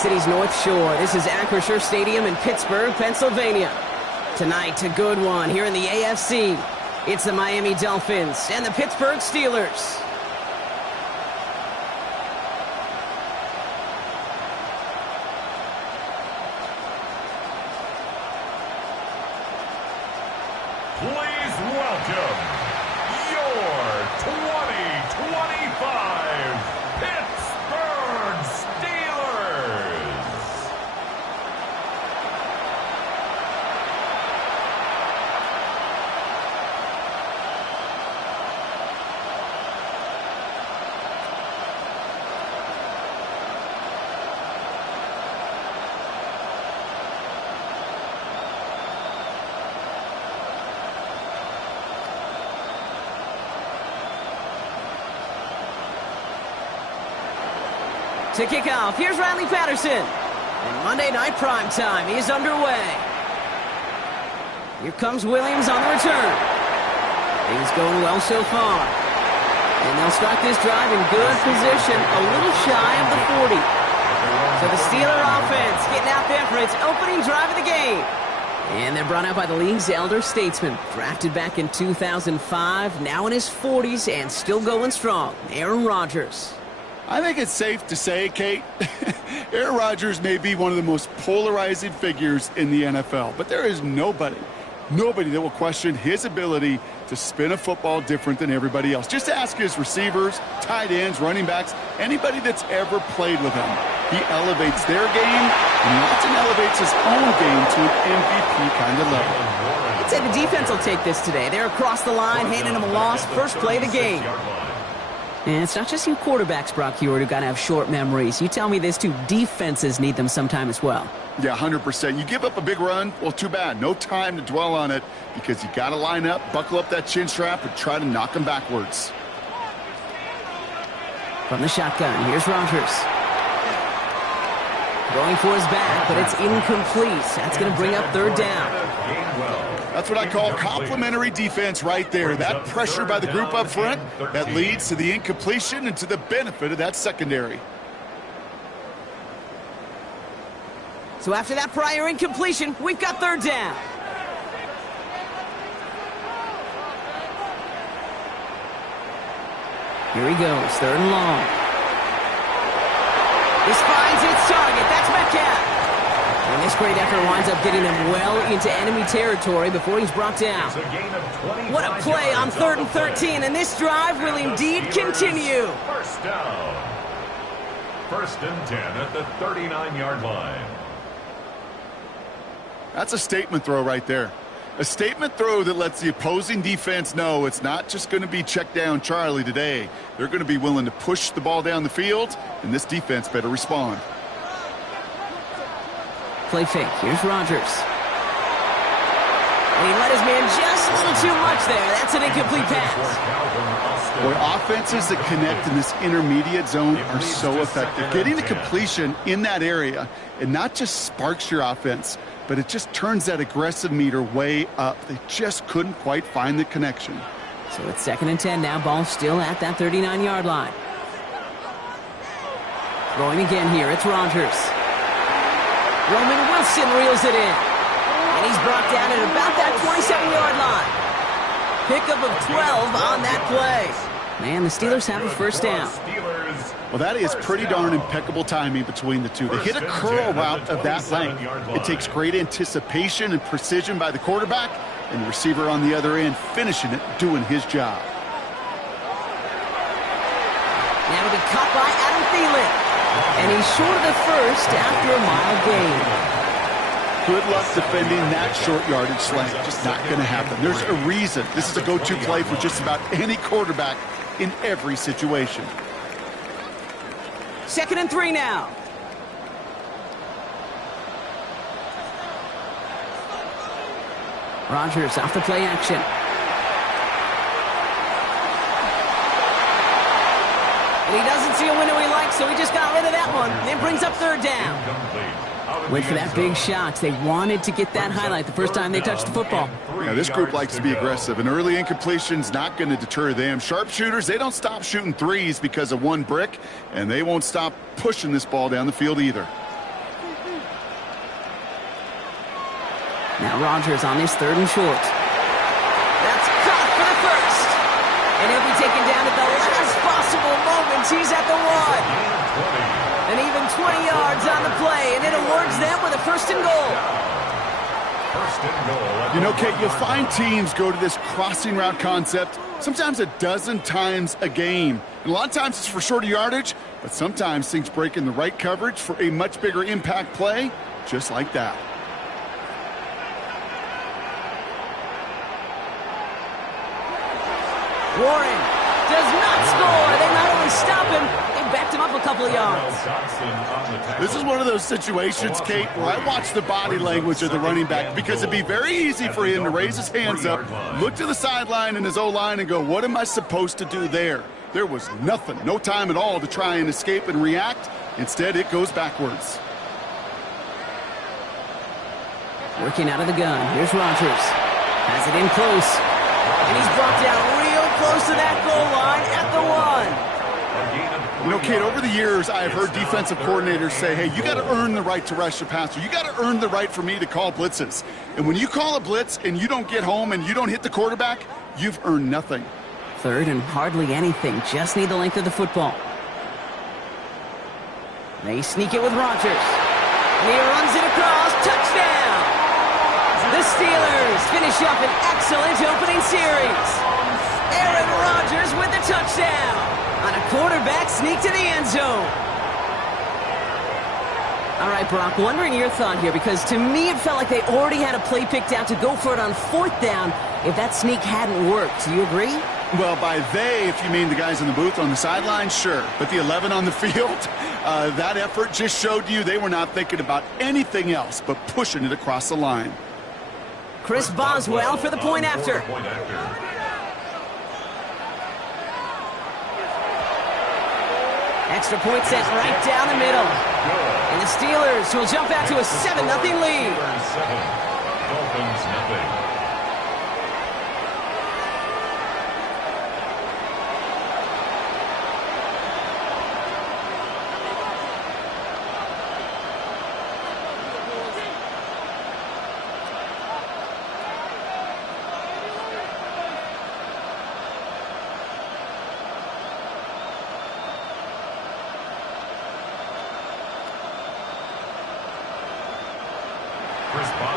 City's North Shore. This is Acrisure Stadium in Pittsburgh, Pennsylvania. Tonight, a good one here in the AFC. It's the Miami Dolphins and the Pittsburgh Steelers. Please welcome your 2025 Pittsburgh Steelers. To kick off, here's Riley Patterson. And Monday Night Primetime is underway. Here comes Williams on the return. Things going well so far. And they'll start this drive in good position, a little shy of the 40. So the Steeler offense getting out there for its opening drive of the game. And they're brought out by the league's elder statesman. Drafted back in 2005, now in his 40s and still going strong. Aaron Rodgers. I think it's safe to say, Kate, Aaron Rodgers may be one of the most polarizing figures in the NFL, but there is nobody that will question his ability to spin a football different than everybody else. Just ask his receivers, tight ends, running backs, anybody that's ever played with him. He elevates their game, and he often elevates his own game to an MVP kind of level. I'd say the defense will take this today. They're across the line, handing him a loss, first play of the game. And it's not just you quarterbacks, Brock Heward, who got to have short memories. You tell me this too, defenses need them sometime as well. Yeah, 100%. You give up a big run, well, too bad. No time to dwell on it because you got to line up, buckle up that chin strap, and try to knock them backwards. From the shotgun, here's Rodgers. Going for his back, but it's incomplete. That's going to bring up third down. That's what I call complimentary defense right there. That pressure by the group up front, that leads to the incompletion and to the benefit of that secondary. So after that prior incompletion, we've got third down. Here he goes, third and long. This finds its target. That's Metcalf. And this great effort winds up getting him well into enemy territory before he's brought down. What a play on 3rd and 13, and this drive will indeed continue. First down. 1st and 10 at the 39-yard line. That's a statement throw right there. A statement throw that lets the opposing defense know it's not just going to be check down Charlie today. They're going to be willing to push the ball down the field, and this defense better respond. Play fake. Here's Rodgers. And he let his man just a little too much there. That's an incomplete pass. Boy, offenses that connect in this intermediate zone are so effective. Getting a completion in that area, it not just sparks your offense, but it just turns that aggressive meter way up. They just couldn't quite find the connection. So it's 2nd and 10 now. Ball still at that 39-yard line. Throwing again here. It's Rodgers. Roman Wilson reels it in. And he's brought down at about that 27-yard line. Pickup of 12 on that play. Man, the Steelers have a first down. Well, that is pretty darn impeccable timing between the two. To hit a curl route of that length, it takes great anticipation and precision by the quarterback, and the receiver on the other end finishing it, doing his job. Now it'll be caught by Adam Thielen. And he's short of the first after a mile gain. Good luck defending that short yardage slant. Just not going to happen. There's a reason this is a go-to play for just about any quarterback in every situation. 2nd and 3 now. Rodgers off the play action. And he doesn't see a window he likes, so he just got rid of that one. Then brings up third down. Went for that big shot. They wanted to get that highlight the first time they touched the football. Now, this group likes to be aggressive. An early incompletion's not going to deter them. Sharpshooters, they don't stop shooting threes because of one brick, and they won't stop pushing this ball down the field either. Now Rodgers on his 3rd and short. That's caught for the first. And he'll be taken down at the last possible moment. He's at the 1. And even 20 yards on the play, and it awards them with a 1st and goal. First and goal. You know, Kate, you'll find teams go to this crossing route concept sometimes a dozen times a game. And a lot of times it's for shorter yardage, but sometimes things break in the right coverage for a much bigger impact play, just like that. Warren does not score. They not only stop him, they backed him up a couple of yards. This is one of those situations, Kate, where I watch the body language of the running back because it'd be very easy for him to raise his hands up, look to the sideline and his O-line and go, what am I supposed to do there? There was nothing, no time at all to try and escape and react. Instead, it goes backwards. Working out of the gun. Here's Rodgers. Has it in close. And he's brought down real close to that goal line at the 1. You know, Kate, over the years, I've heard defensive coordinators say, hey, you got to earn the right to rush the passer. You got to earn the right for me to call blitzes. And when you call a blitz and you don't get home and you don't hit the quarterback, you've earned nothing. 3rd and hardly anything. Just need the length of the football. They sneak it with Rodgers. And he runs it across. Touchdown! The Steelers finish up an excellent opening series. Aaron Rodgers with the touchdown on a quarterback sneak to the end zone. All right, Brock, wondering your thought here, because to me it felt like they already had a play picked out to go for it on 4th down if that sneak hadn't worked. Do you agree? Well, by they, if you mean the guys in the booth on the sideline, sure. But the 11 on the field, that effort just showed you they were not thinking about anything else but pushing it across the line. Chris Boswell for the point after. Extra point set right down the middle. And the Steelers will jump out to a 7-0 lead. Dolphins nothing.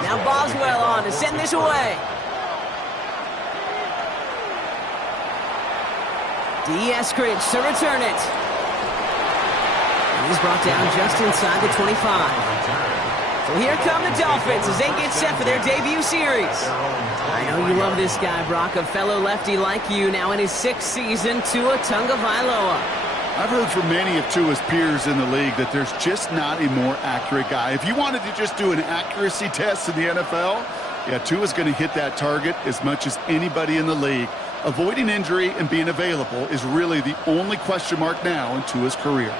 Now Boswell on to send this away. Eskridge to return it. And he's brought down just inside the 25. So here come the Dolphins as they get set for their debut series. I know you love this guy, Brock, a fellow lefty like you, now in his 6th season, Tua Tagovailoa. I've heard from many of Tua's peers in the league that there's just not a more accurate guy. If you wanted to just do an accuracy test in the NFL, yeah, Tua's going to hit that target as much as anybody in the league. Avoiding injury and being available is really the only question mark now in Tua's career.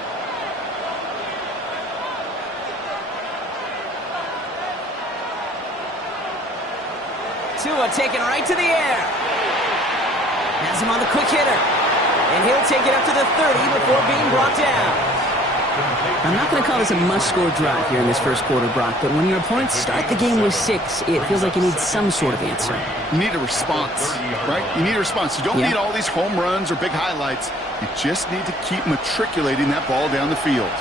Tua taken right to the air. Has him on the quick hitter. And he'll take it up to the 30 before being brought down. I'm not going to call this a must-score drive here in this first quarter, Brock, but when your opponents start the game with 6, it feels like you need some sort of answer. You need a response, right? You need a response. You don't need all these home runs or big highlights. You just need to keep matriculating that ball down the field.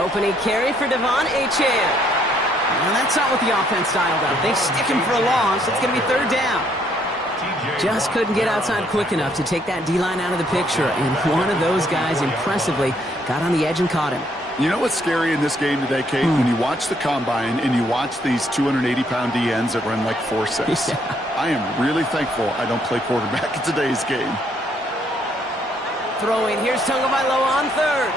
Opening carry for Devon Achane. Well, that's not what the offense dialed up. They stick him for a loss. It's going to be 3rd down. Just couldn't get outside quick enough to take that D-line out of the picture. And one of those guys impressively got on the edge and caught him. You know what's scary in this game today, Kate? When you watch the combine and you watch these 280-pound DNs that run like 4.6. Yeah. I am really thankful I don't play quarterback in today's game. Throwing. Here's Tagovailoa on 3rd.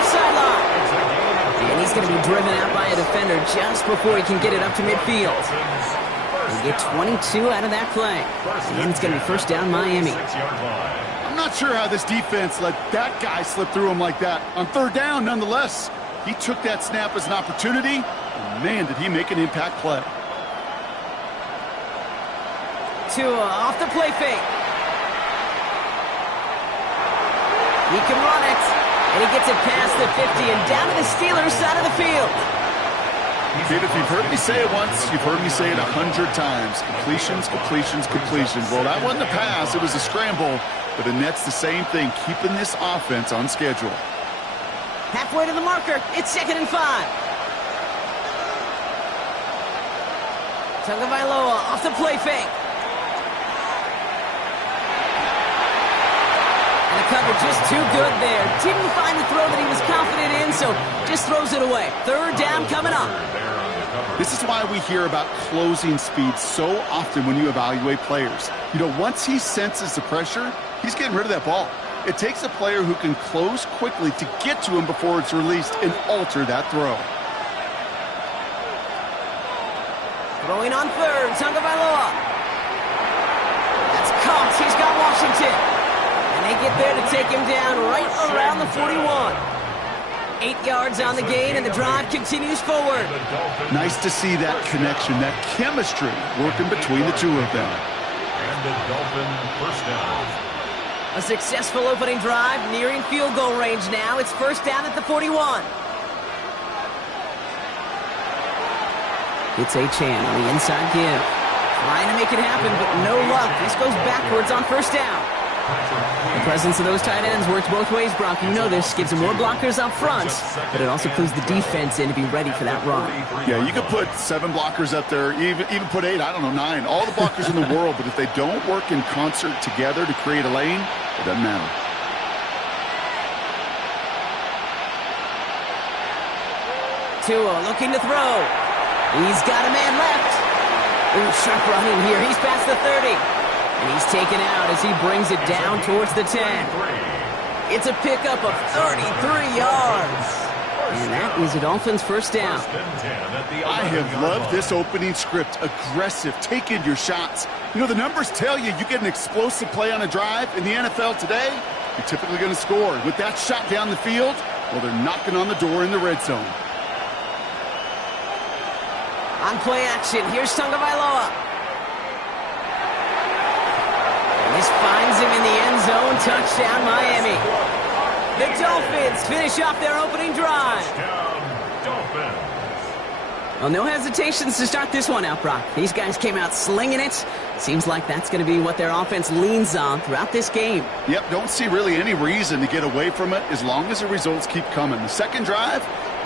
Sideline. And he's going to be driven out by a defender just before he can get it up to midfield. They get 22 out of that play. And it's going to be 1st down Miami. I'm not sure how this defense let that guy slip through him like that. On 3rd down, nonetheless, he took that snap as an opportunity. And man, did he make an impact play. Tua off the play fake. He can run it. And he gets it past the 50 and down to the Steelers' side of the field. Kid, if you've heard me say it once, you've heard me say it 100 times. Completions, completions, completions. Well, that wasn't a pass. It was a scramble. But the Nets, the same thing, keeping this offense on schedule. Halfway to the marker. It's 2nd and 5. Tagovailoa off the play fake. And the cover just too good there. Didn't find the throw that he was confident in, so just throws it away. 3rd down coming up. This is why we hear about closing speed so often when you evaluate players. You know, once he senses the pressure, he's getting rid of that ball. It takes a player who can close quickly to get to him before it's released and alter that throw. Throwing on 3rd, Tagovailoa. That's caught. He's got Washington. And they get there to take him down right around the 41. 8 yards on the gain, and the drive continues forward. Nice to see that connection, that chemistry working between the two of them. And the Dolphins first down. A successful opening drive, nearing field goal range now. It's 1st down at the 41. It's Achane on the inside give. Trying to make it happen, but no luck. This goes backwards on 1st down. The presence of those tight ends works both ways, Brock. You know this. Gives them more blockers up front, but it also clues the defense in to be ready for that run. Yeah, you could put 7 blockers up there, even put 8, I don't know, 9. All the blockers in the world, but if they don't work in concert together to create a lane, it doesn't matter. Tua looking to throw. He's got a man left. Ooh, sharp running here. He's past the 30. And he's taken out as he brings it down towards the 10. It's a pickup of 33 yards. And that is a Dolphins first down. I have loved this opening script. Aggressive, taking your shots. You know, the numbers tell you get an explosive play on a drive. In the NFL today, you're typically going to score. With that shot down the field, well, they're knocking on the door in the red zone. On play action, here's Tagovailoa. This finds him in the end zone. Touchdown, Miami. The Dolphins finish off their opening drive. Well, no hesitations to start this one out, Brock. These guys came out slinging it. Seems like that's going to be what their offense leans on throughout this game. Yep, don't see really any reason to get away from it as long as the results keep coming. The second drive,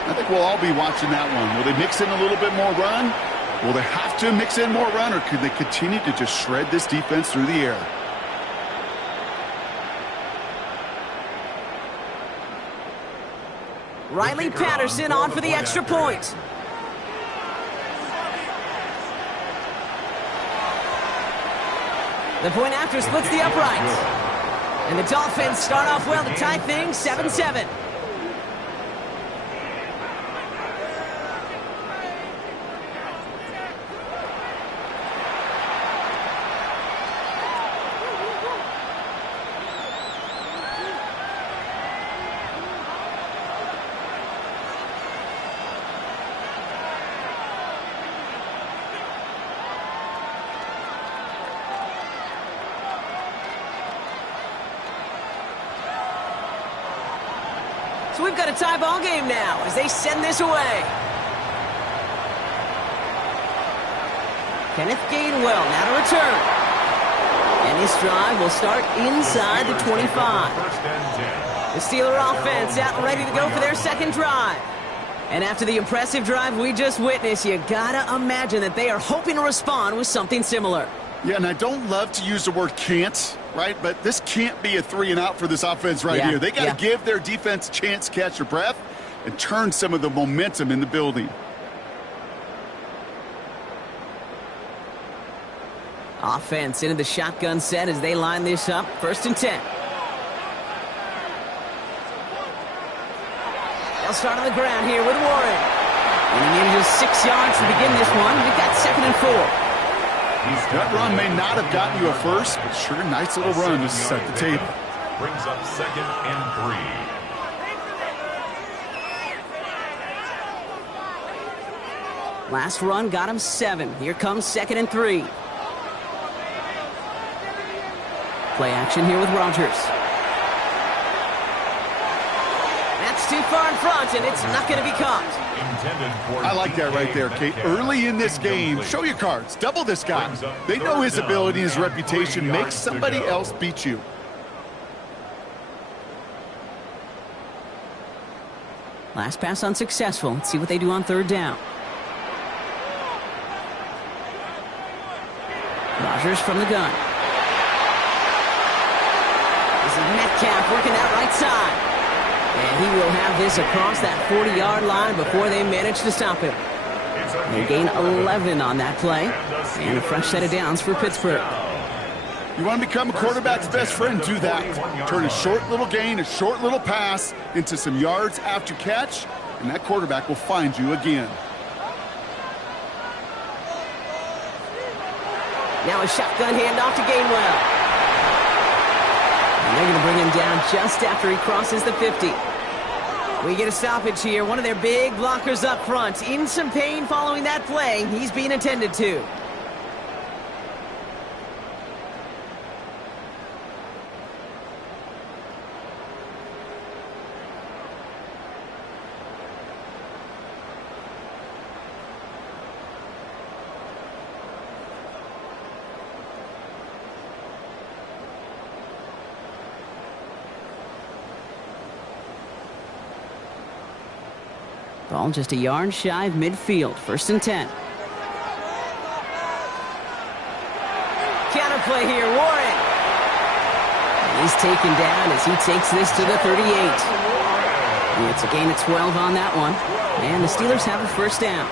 I think we'll all be watching that one. Will they mix in a little bit more run? Will they have to mix in more run, or could they continue to just shred this defense through the air? Riley Patterson on for the extra point. The point after splits the uprights. And the Dolphins start off well to tie things 7-7. So we've got a tie ball game now as they send this away. Kenneth Gainwell now to return. And this drive will start inside the 25. The Steeler offense out and ready to go for their second drive. And after the impressive drive we just witnessed, you gotta imagine that they are hoping to respond with something similar. Yeah, and I don't love to use the word can't, right? But this can't be a 3-and-out for this offense here. They got to give their defense a chance to catch their breath and turn some of the momentum in the building. Offense into the shotgun set as they line this up. 1st and 10. They'll start on the ground here with Warren. And he needed just 6 yards to begin this one. We've got 2nd and 4. That run may not have gotten you a first, but sure, nice little run to set the table. Brings up 2nd and 3. Last run got him 7. Here comes 2nd and 3. Play action here with Rodgers. That's too far in front, and it's not going to be caught. I like that right there, Kate. Early in this game, show your cards. Double this guy. They know his ability and his reputation makes somebody else beat you. Last pass unsuccessful. Let's see what they do on third down. Rodgers from the gun. This is Metcalf working that right side. And he will have this across that 40-yard line before they manage to stop him. They gain 11 on that play. And a fresh set of downs for Pittsburgh. You want to become a quarterback's best friend, do that. Turn a short little gain, a short little pass into some yards after catch, and that quarterback will find you again. Now a shotgun handoff to Gainwell. And they're going to bring him down just after he crosses the 50. We get a stoppage here. One of their big blockers up front. In some pain following that play. He's being attended to. Ball just a yard shy of midfield. 1st and 10. Counterplay here, Warren. And he's taken down as he takes this to the 38. And it's a gain of 12 on that one. And the Steelers have a 1st down.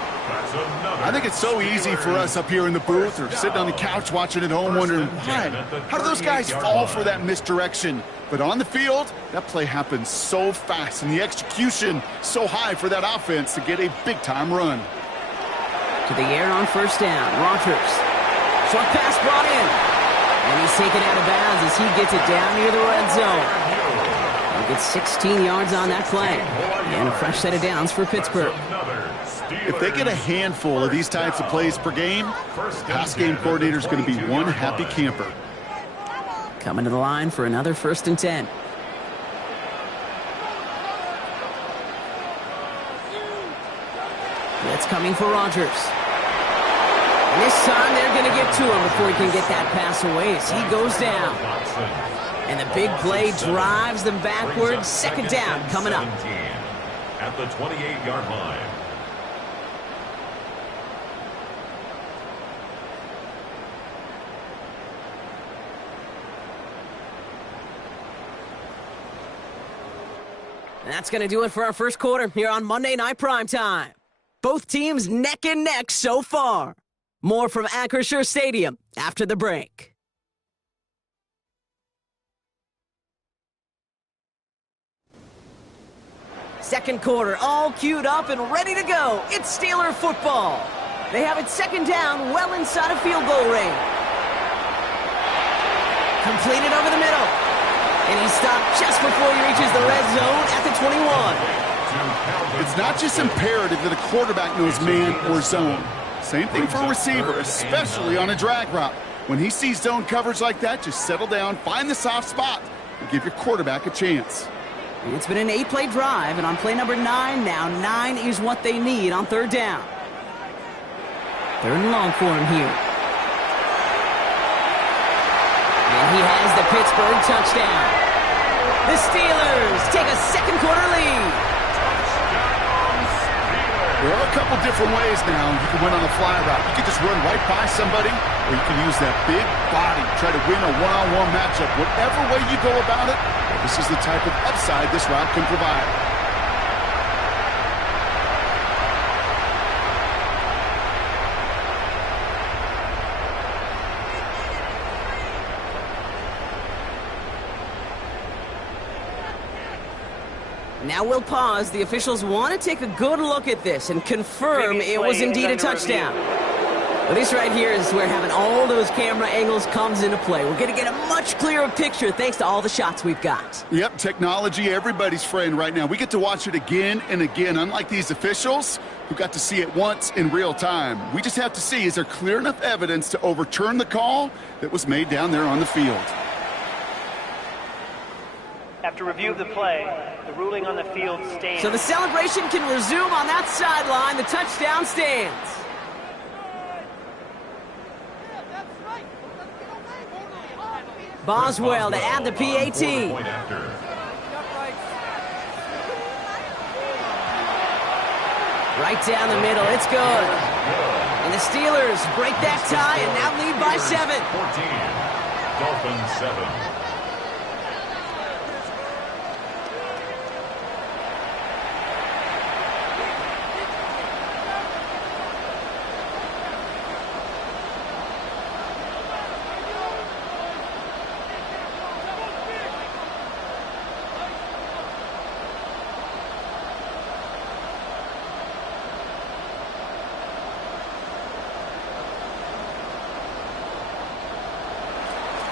I think it's so easy for us up here in the booth or sitting on the couch watching at home wondering, why? How do those guys fall for that misdirection? But on the field, that play happens so fast, and the execution so high for that offense to get a big-time run. To the air on 1st down. Rodgers. Short pass brought in. And he's taken out of bounds as he gets it down near the red zone. He gets 16 yards on that play. And a fresh set of downs for Pittsburgh. If they get a handful of these types of plays per game, the pass game coordinator is going to be one happy camper. Coming to the line for another 1st and 10. Blitz coming for Rodgers. And this time they're going to get to him before he can get that pass away as he goes down. And the big play drives them backwards. 2nd down coming up. At the 28-yard line. And that's going to do it for our first quarter here on Monday Night Primetime. Both teams neck and neck so far. More from Acrisure Stadium after the break. Second quarter, all queued up and ready to go. It's Steeler football. They have it 2nd down, well inside of field goal range. Completed over the middle. And he stopped just before he reaches the red zone at the 21. It's not just imperative that a quarterback knows man or zone. Same thing for a receiver, especially on a drag route. When he sees zone coverage like that, just settle down, find the soft spot, and give your quarterback a chance. It's been an 8-play drive, and on play number 9 now, 9 is what they need on 3rd down. 3rd and long for him here. And he has the Pittsburgh touchdown. The Steelers take a second quarter lead. There are a couple different ways now you can win on a fly route. You can just run right by somebody, or you can use that big body, try to win a one-on-one matchup. Whatever way you go about it, this is the type of upside this route can provide. Now we'll pause. The officials want to take a good look at this and confirm it was indeed a touchdown. But this right here is where having all those camera angles comes into play. We're going to get a much clearer picture thanks to all the shots we've got. Yep, technology, everybody's friend right now. We get to watch it again and again, unlike these officials who got to see it once in real time. We just have to see, is there clear enough evidence to overturn the call that was made down there on the field? After review of the play, the ruling on the field stands. So the celebration can resume on that sideline. The touchdown stands. Boswell to add the PAT. Right down the middle. It's good. And the Steelers break that tie and now lead by 7. 14. Dolphins 7.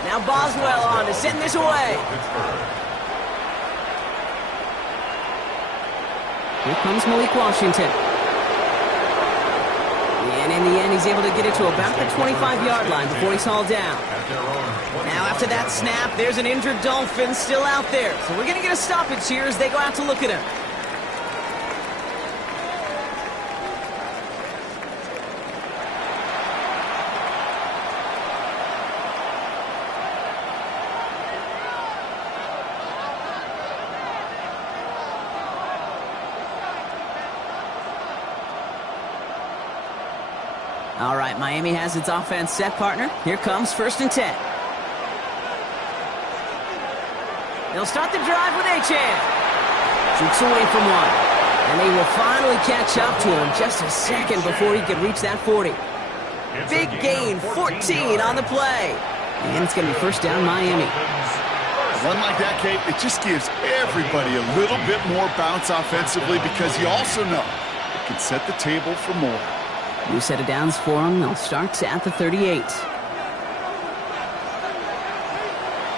Now Boswell on to send this away. Here comes Malik Washington. And in the end, he's able to get it to about the 25-yard line before he's hauled down. Now after that snap, there's an injured Dolphin still out there. So we're going to get a stoppage here as they go out to look at him. All right, Miami has its offense set, partner. Here comes 1st and 10. They'll start the drive with Achane. Shoots away from one. And they will finally catch up to him just a second before he can reach that 40. Big gain, 14 on the play. And it's going to be 1st down, Miami. A run like that, Kate, it just gives everybody a little bit more bounce offensively because you also know it can set the table for more. New set of downs for them. They'll start at the 38.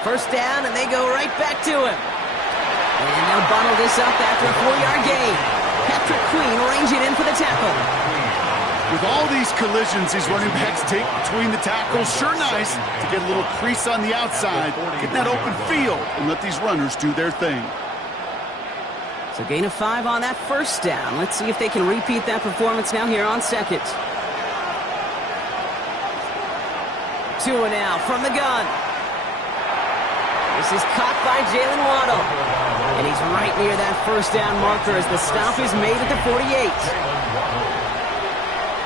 1st down, and they go right back to him. And they'll bottle this up after a 4-yard gain. Patrick Queen ranging in for the tackle. With all these collisions these running backs take between the tackles, sure nice to get a little crease on the outside, get that open field, and let these runners do their thing. So gain of 5 on that 1st down. Let's see if they can repeat that performance now here on 2nd. Tua now from the gun. This is caught by Jalen Waddle. And he's right near that 1st down marker as the stop is made at the 48.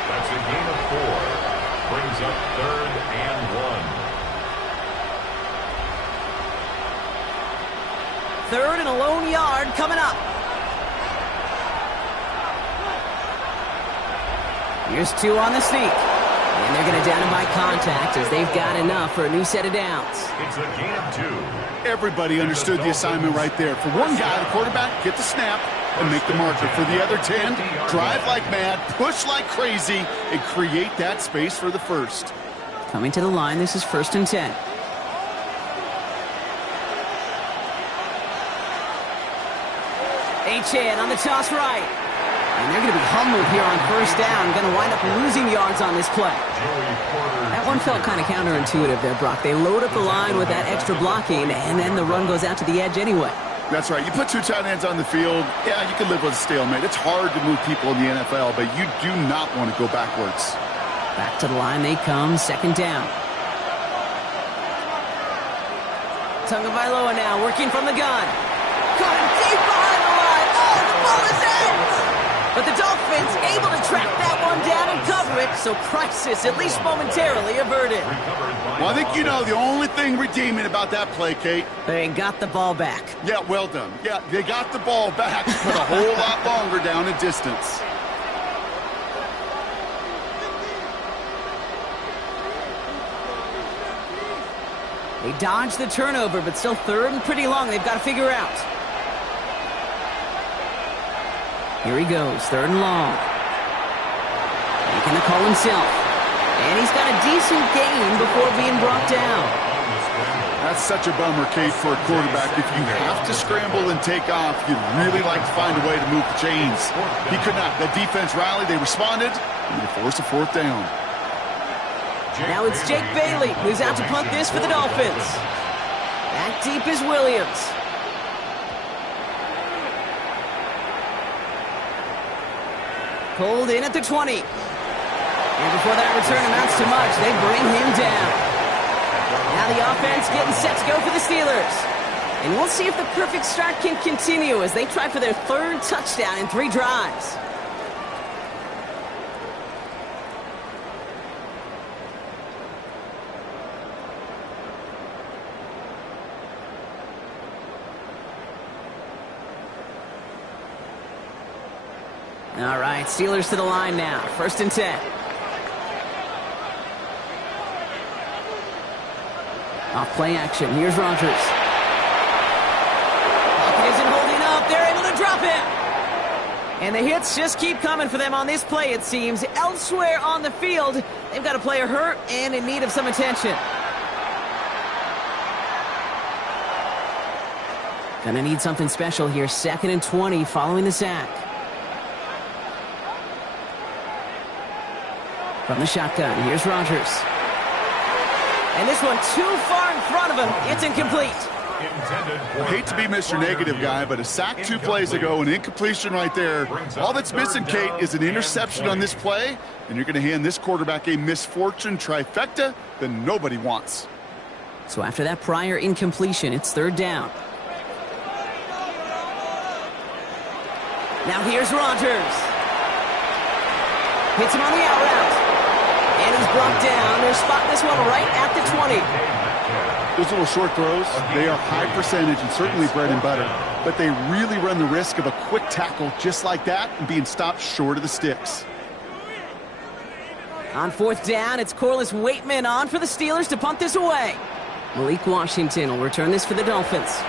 That's a gain of 4. Brings up 3rd and 1. 3rd and a lone yard coming up. Here's 2 on the sneak. And they're going to down him by contact as they've got enough for a new set of downs. It's a gain of 2. Everybody understood the assignment right there. For one guy, the quarterback, get the snap and make the marker. For the other 10, drive like mad, push like crazy, and create that space for the 1st. Coming to the line, this is 1st and 10. Achane on the toss right. And they're going to be humbled here on 1st down. Going to wind up losing yards on this play. That one felt kind of counterintuitive there, Brock. They load up the line with that extra blocking, and then the run goes out to the edge anyway. That's right. You put 2 tight ends on the field, yeah, you can live with a stalemate. It's hard to move people in the NFL, but you do not want to go backwards. Back to the line they come, 2nd down. Tagovailoa now working from the gun. Caught him deep behind the line. Oh, the ball is out! But the Dolphins able to track that one down and cover it, so crisis, at least momentarily, averted. Well, I think you know the only thing redeeming about that play, Kate. They got the ball back. Yeah, well done. Yeah, they got the ball back, but a whole lot longer down in distance. They dodged the turnover, but still 3rd and pretty long. They've got to figure out. Here he goes, 3rd and long. Making the call himself. And he's got a decent gain before being brought down. That's such a bummer, Kate, for a quarterback. If you have to scramble and take off, you'd really like to find a way to move the chains. He could not. The defense rallied, they responded, and they forced a 4th down. Now it's Jake Bailey who's out to punt this for the Dolphins. Back deep is Williams. Pulled in at the 20. And before that return amounts to much, they bring him down. Now the offense getting set to go for the Steelers. And we'll see if the perfect start can continue as they try for their third touchdown in 3 drives. All right, Steelers to the line now. 1st and 10. Off play action. Here's Rodgers. Pocket isn't holding up. They're able to drop him. And the hits just keep coming for them on this play, it seems. Elsewhere on the field, they've got a player hurt and in need of some attention. Gonna need something special here. 2nd and 20 following the sack. From the shotgun, here's Rodgers. And this one too far in front of him. It's incomplete. I hate to be Mr. Negative guy, but a sack 2 plays ago, an incompletion right there. All that's missing, Kate, is an interception on this play, and you're going to hand this quarterback a misfortune trifecta that nobody wants. So after that prior incompletion, it's 3rd down. Now here's Rodgers. Hits him on the out route. And he's brought down. They're spotting this one right at the 20. Those little short throws, they are high percentage and certainly bread and butter, but they really run the risk of a quick tackle just like that and being stopped short of the sticks. On 4th down, it's Corliss Waitman on for the Steelers to punt this away. Malik Washington will return this for the Dolphins.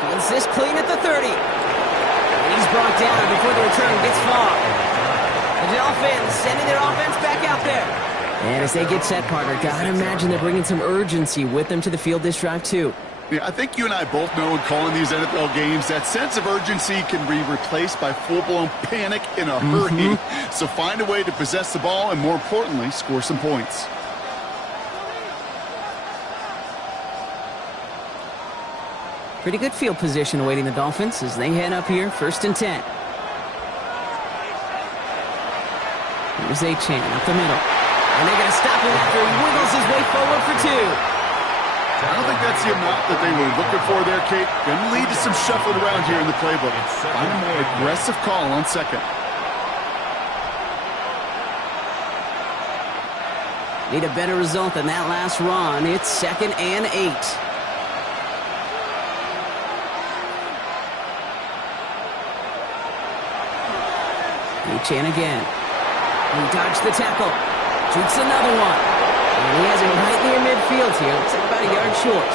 Gets this clean at the 30. He's brought down before the return gets far. The Dolphins sending their offense back out there. And as they get set, partner, gotta imagine they're bringing some urgency with them to the field this drive, too. Yeah, I think you and I both know in calling these NFL games that sense of urgency can be replaced by full-blown panic in a hurry. So find a way to possess the ball and, more importantly, score some points. Pretty good field position awaiting the Dolphins as they head up here, 1st and 10. Here's A-Chain up the middle. And they're going to stop him after he wiggles his way forward for 2. I don't think that's the amount that they were looking for there, Kate. Going to lead to some shuffling around here in the playbook. Find a more aggressive call on 2nd. Need a better result than that last run. It's 2nd and 8. A-Chain again. He dodged the tackle. Shoots another one. And he has it right near midfield here. Looks like about a yard short.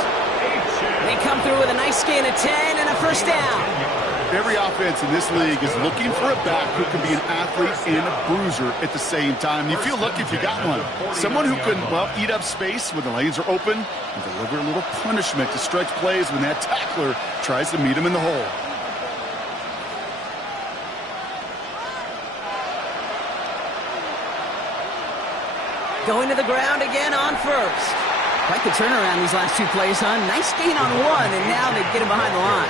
They come through with a nice gain of 10 and a 1st down. Every offense in this league is looking for a back who can be an athlete and a bruiser at the same time. You feel lucky if you got one. Someone who can, well, eat up space when the lanes are open and deliver a little punishment to stretch plays when that tackler tries to meet him in the hole. Going to the ground again on 1st. Quite the turnaround these last 2 plays, huh? Nice gain on 1, and now they get him behind the line.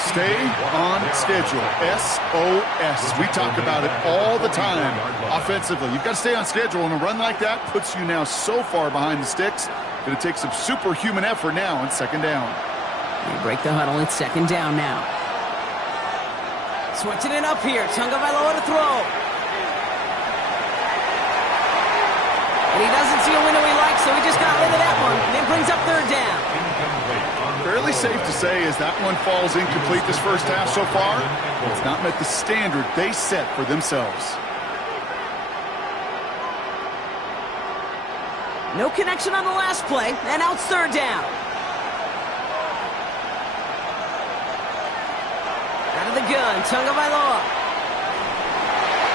Stay on schedule. SOS. We talk about it all the time. Offensively, you've got to stay on schedule, and a run like that puts you now so far behind the sticks. Going to take some superhuman effort now on 2nd down. They break the huddle. It's 2nd down now. Switching it up here. Tagovailoa to throw. And he doesn't see a window he likes, so he just got rid of that one. And then brings up 3rd down. Fairly safe to say as that one falls incomplete this first half so far, it's not met the standard they set for themselves. No connection on the last play, and now it's 3rd down. Out of the gun, Tagovailoa.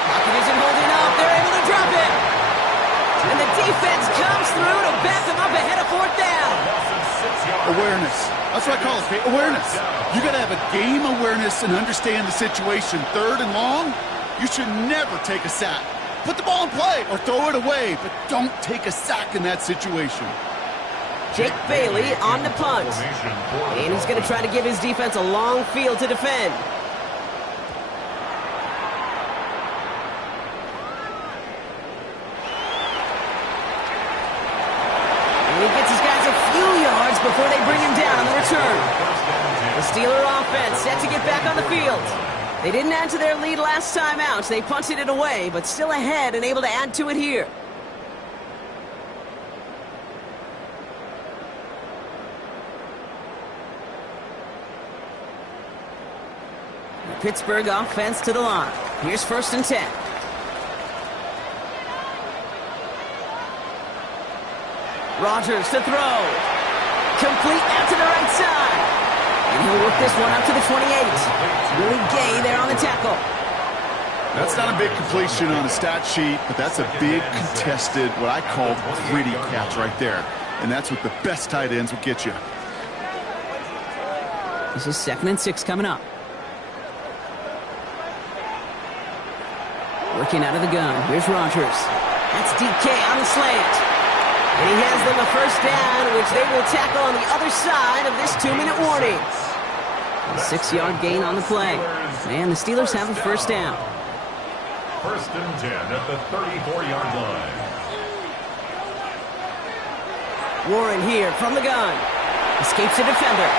Pocket isn't holding up. They're able to drop it. And the defense comes through to back them up ahead of 4th down. Awareness. That's what I call it, awareness. You got to have a game awareness and understand the situation. 3rd and long, you should never take a sack. Put the ball in play or throw it away, but don't take a sack in that situation. Jake Bailey on the punt. And he's going to try to give his defense a long field to defend. And he gets his guys a few yards before they bring him down on the return. The Steeler offense set to get back on the field. They didn't add to their lead last time out. They punted it away, but still ahead and able to add to it here. The Pittsburgh offense to the line. Here's 1st and 10. Rodgers to throw. Complete out to the right side. And he'll work this one up to the 28. Really gay there on the tackle. That's not a big completion on the stat sheet, but that's a big contested, what I call gritty catch right there. And that's what the best tight ends will get you. This is 2nd and 6 coming up. Working out of the gun. Here's Rodgers. That's DK on the slant. And he has them a 1st down, which they will tackle on the other side of this 2-minute warning. A 6-yard gain on the play. And the Steelers have a 1st down. 1st and 10 at the 34-yard line. Warren here from the gun. Escapes the defender.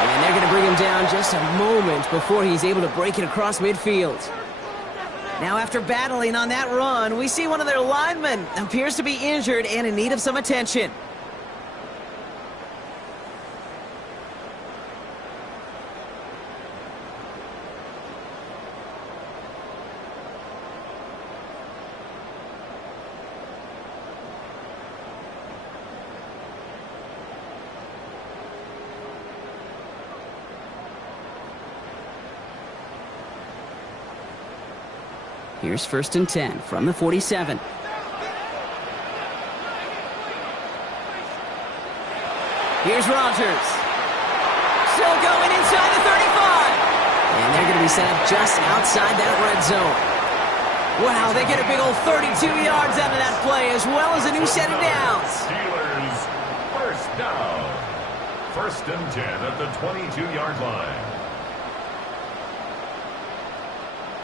And they're going to bring him down just a moment before he's able to break it across midfield. Now, after battling on that run, we see one of their linemen appears to be injured and in need of some attention. Here's 1st and 10 from the 47. Here's Rodgers. Still going inside the 35. And they're going to be set up just outside that red zone. Wow, they get a big old 32 yards out of that play, as well as a new set of downs. Steelers 1st down. 1st and 10 at the 22-yard line.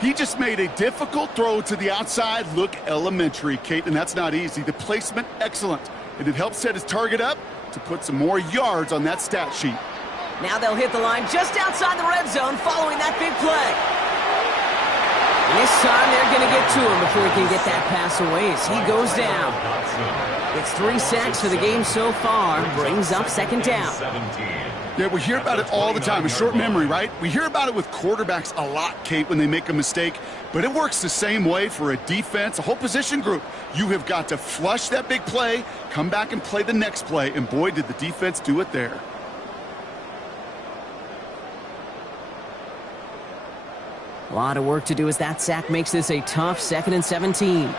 He just made a difficult throw to the outside look elementary, Kate, and that's not easy. The placement, excellent. And it helps set his target up to put some more yards on that stat sheet. Now they'll hit the line just outside the red zone following that big play. And this time they're going to get to him before he can get that pass away as he goes down. It's 3 sacks for the game so far, brings up 2nd down. Yeah, we hear about it all the time. A short memory, right? We hear about it with quarterbacks a lot, Kate, when they make a mistake. But it works the same way for a defense, a whole position group. You have got to flush that big play, come back and play the next play. And boy, did the defense do it there. A lot of work to do as that sack makes this a tough 2nd and 17.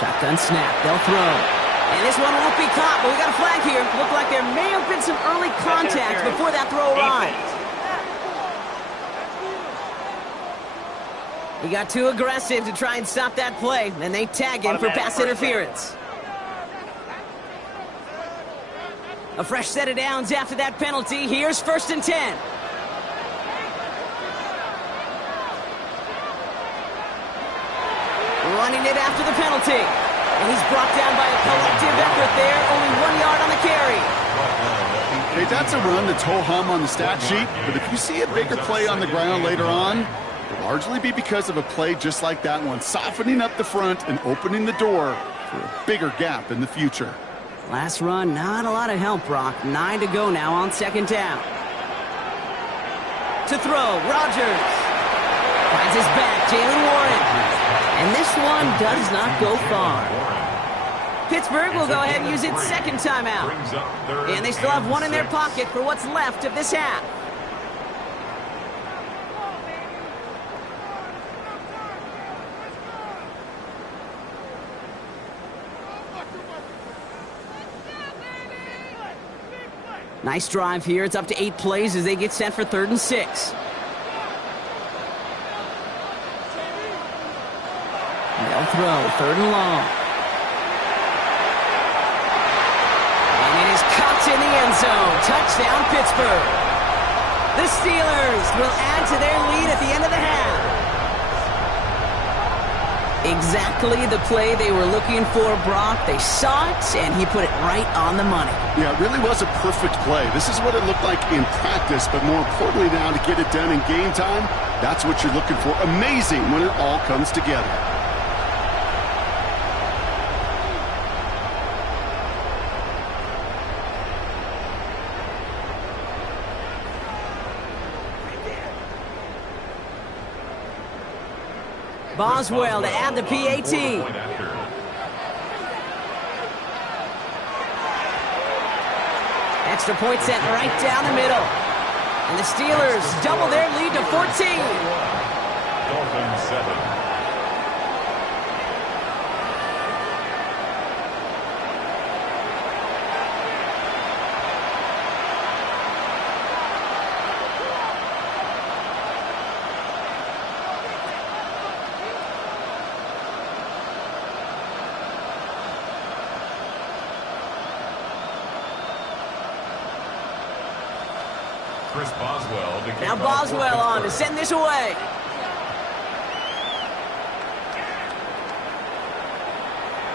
Shotgun snap. They'll throw. And this one won't be caught, but we got a flag here. Looked like there may have been some early contact before that throw arrived. He got too aggressive to try and stop that play, and they tag him for pass interference. A fresh set of downs after that penalty. Here's 1st and 10. Running it after the penalty. And he's brought down by a collective effort there. Only 1 yard on the carry. Hey, that's a run that's ho-hum on the stat sheet. But if you see a bigger play on the ground later on, it'll largely be because of a play just like that one, softening up the front and opening the door for a bigger gap in the future. Last run, not a lot of help, Brock. 9 to go now on 2nd down. To throw, Rodgers. Finds his back, Jalen Warren. And this one does not go far. Pittsburgh will go ahead and use its 2nd timeout. And they still have one in their pocket for what's left of this half. Nice drive here. It's up to 8 plays as they get set for 3rd and 6. They'll throw, 3rd and long. in the end zone. Touchdown, Pittsburgh. The Steelers will add to their lead at the end of the half. Exactly the play they were looking for, Brock. They saw it, and he put it right on the money. Yeah, it really was a perfect play. This is what it looked like in practice, but more importantly now to get it done in game time, that's what you're looking for. Amazing when it all comes together. Boswell to add the PAT. Extra point sent right down the middle. And the Steelers double their lead to 14. Dolphins 7. Now Boswell on to send this away.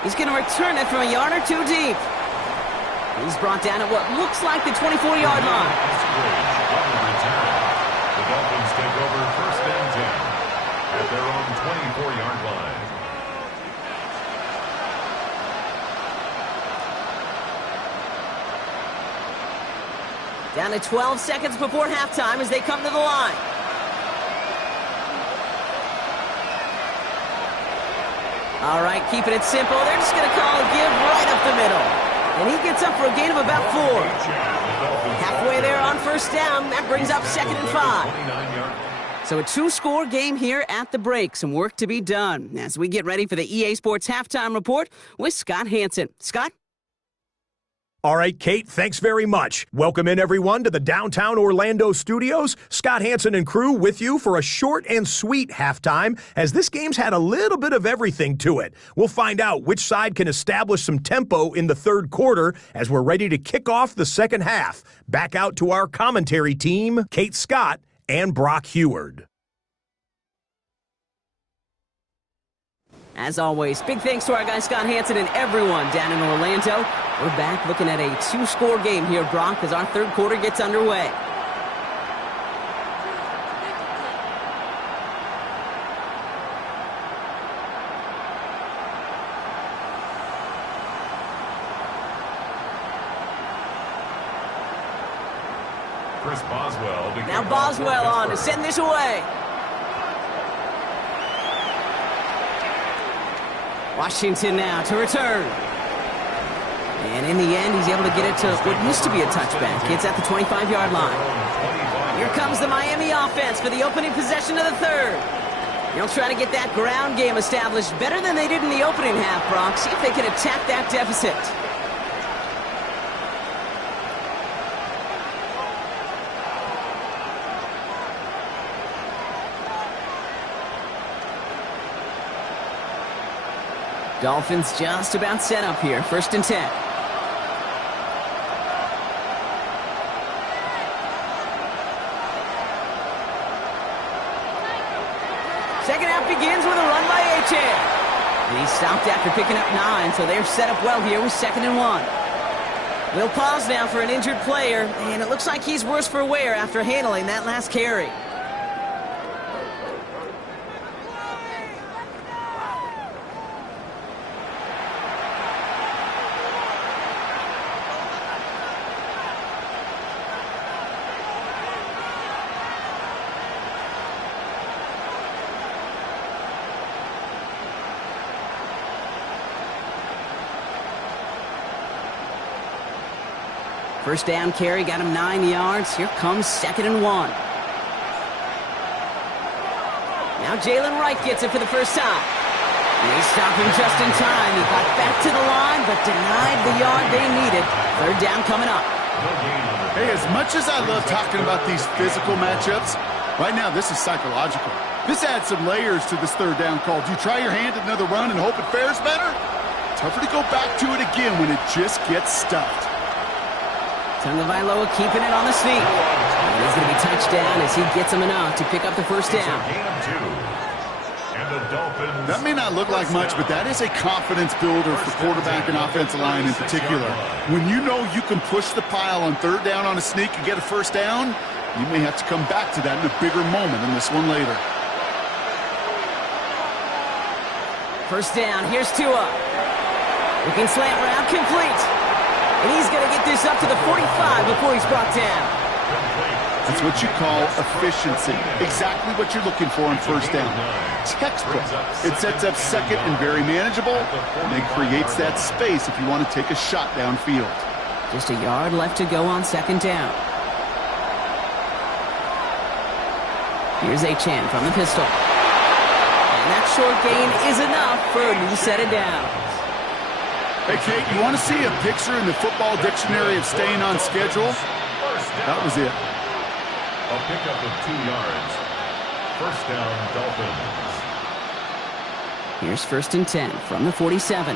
He's going to return it from a yard or two deep. He's brought down at what looks like the 24-yard line. The Dolphins take over 1st and 10 at their own 24-yard line. Down to 12 seconds before halftime as they come to the line. All right, keeping it simple. They're just going to call a give right up the middle. And he gets up for a gain of about 4. Halfway there on 1st down. That brings up 2nd and 5. So a 2-score game here at the break. Some work to be done as we get ready for the EA Sports Halftime Report with Scott Hanson. Scott? All right, Kate, thanks very much. Welcome in, everyone, to the downtown Orlando studios. Scott Hanson and crew with you for a short and sweet halftime, as this game's had a little bit of everything to it. We'll find out which side can establish some tempo in the third quarter as we're ready to kick off the second half. Back out to our commentary team, Kate Scott and Brock Heward. As always, big thanks to our guy Scott Hanson and everyone down in Orlando. We're back looking at a 2-score game here, Brock, as our third quarter gets underway. Now Boswell on to send this away. Washington now to return. And in the end, he's able to get it to what used to be a touchback. It's at the 25-yard line. Here comes the Miami offense for the opening possession of the third. They'll try to get that ground game established better than they did in the opening half, Brock. See if they can attack that deficit. Dolphins just about set up here. 1st and 10. Second half begins with a run by Achane. And he stopped after picking up 9, so they're set up well here with 2nd and 1. We'll pause now for an injured player, and it looks like he's worse for wear after handling that last carry. First down carry got him 9 yards. Here comes 2nd and 1. Now Jalen Wright gets it for the first time. They stop him just in time. He got back to the line, but denied the yard they needed. 3rd down coming up. Hey, as much as I love talking about these physical matchups, right now this is psychological. This adds some layers to this 3rd down call. Do you try your hand at another run and hope it fares better? Tougher to go back to it again when it just gets stuffed. Tagovailoa keeping it on the sneak. And he's going to be touched down as he gets him enough to pick up the first down. That may not look like much, but that is a confidence builder for quarterback and offensive line in particular. When you know you can push the pile on third down on a sneak and get a first down, you may have to come back to that in a bigger moment than this one later. First down, here's Tua. Looking slant route, complete. And he's going to get this up to the 45 before he's brought down. That's what you call efficiency. Exactly what you're looking for on first down. Textbook. It sets up second and very manageable, and it creates that space if you want to take a shot downfield. Just a yard left to go on second down. Here's Achane from the pistol. And that short gain is enough for a new set of downs. Hey, Kate, you want to see a picture in the football dictionary of staying on schedule? That was it. A pickup of 2 yards. First down, Dolphins. Here's first and 10 from the 47.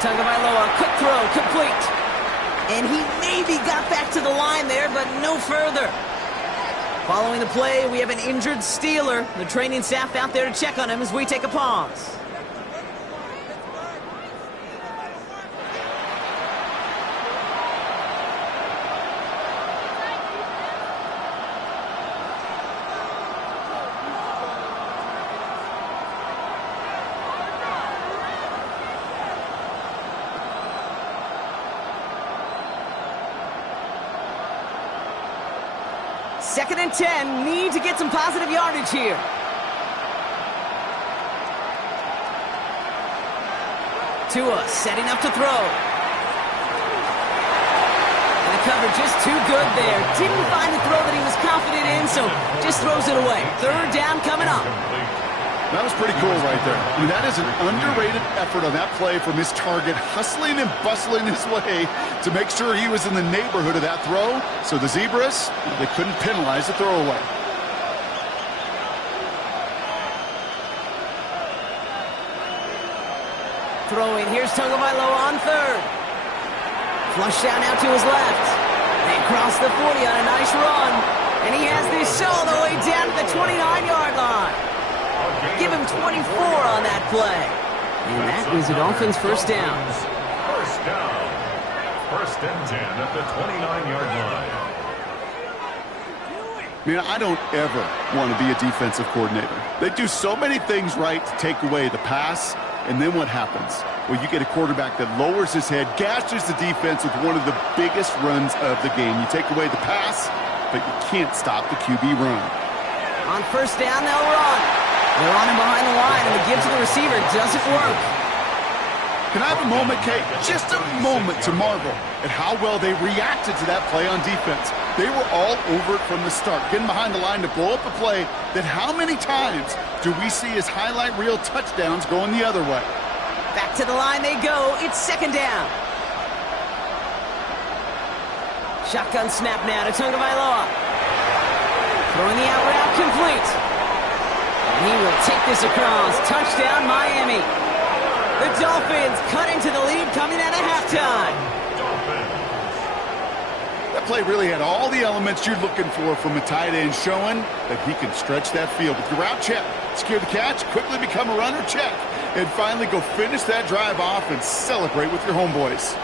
Tagovailoa, quick throw, complete. And he maybe got back to the line there, but no further. Following the play, we have an injured Steeler. The training staff out there to check on him as we take a pause. Second and 10, need to get some positive yardage here. Tua setting up to throw. And the cover just too good there. Didn't find the throw that he was confident in, so just throws it away. Third down coming up. That was pretty cool right there. I mean, that is an underrated effort on that play from his target, hustling and bustling his way to make sure he was in the neighborhood of that throw. So the Zebras, they couldn't penalize the throwaway. Throwing, here's Tagovailoa on third. Flush down out to his left. They cross the 40 on a nice run. And he has this all the way down to the 29-yard line. Give him 24 on that play. And that is the Dolphins' first down. First down. First and 10 at the 29-yard line. Man, I don't ever want to be a defensive coordinator. They do so many things right to take away the pass, and then what happens? Well, you get a quarterback that lowers his head, gashes the defense with one of the biggest runs of the game. You take away the pass, but you can't stop the QB run. On first down, they'll run. They're on him behind the line, and the give to the receiver doesn't work. Can I have a moment, Kate? Just a moment to marvel at how well they reacted to that play on defense. They were all over it from the start, getting behind the line to blow up a play that how many times do we see as highlight reel touchdowns going the other way? Back to the line they go. It's second down. Shotgun snap now to Tagovailoa. Throwing the out route complete. And he will take this across. Touchdown, Miami. The Dolphins cut into the lead coming out of halftime. That play really had all the elements you're looking for from a tight end, showing that he can stretch that field with the route check, secure the catch, quickly become a runner check, and finally go finish that drive off and celebrate with your homeboys.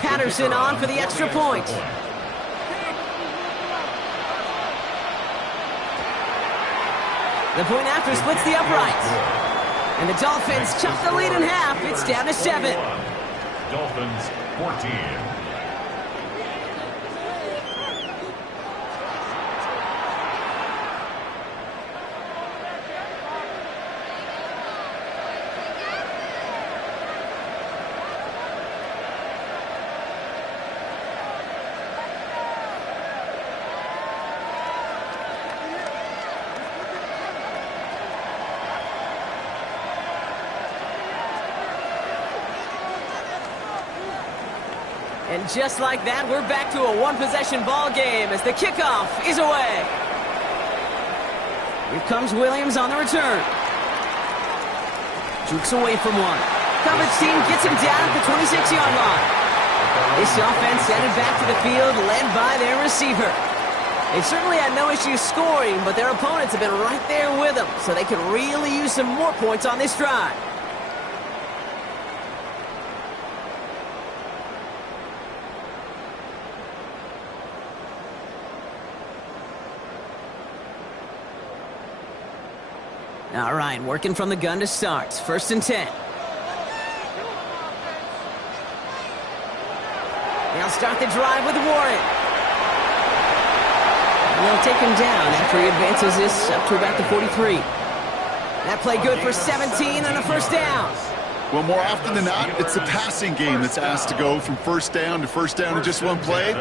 Patterson on for the extra point. The point after splits the uprights. And the Dolphins chop the lead in half. It's down to 7. Dolphins 14. And just like that, we're back to a one-possession ball game as the kickoff is away. Here comes Williams on the return. Jukes away from one. Coverage team gets him down at the 26-yard line. This offense headed back to the field, led by their receiver. They've certainly had no issues scoring, but their opponents have been right there with them, so they could really use some more points on this drive. All right, working from the gun to start. 1st and 10. They'll start the drive with Warren. And they'll take him down after he advances this up to about the 43. That play good for 17 on a 1st down. Well, more often than not, it's the passing game that's asked to go from 1st down to 1st down in just one play.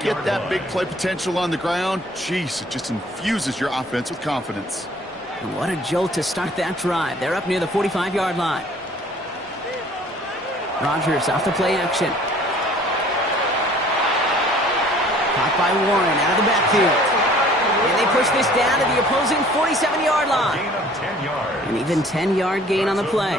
Get that big play potential on the ground. Jeez, it just infuses your offense with confidence. And what a jolt to start that drive. They're up near the 45-yard line. Rodgers off the play action. Caught by Warren out of the backfield. And they push this down to the opposing 47-yard line. An even 10-yard gain on the play.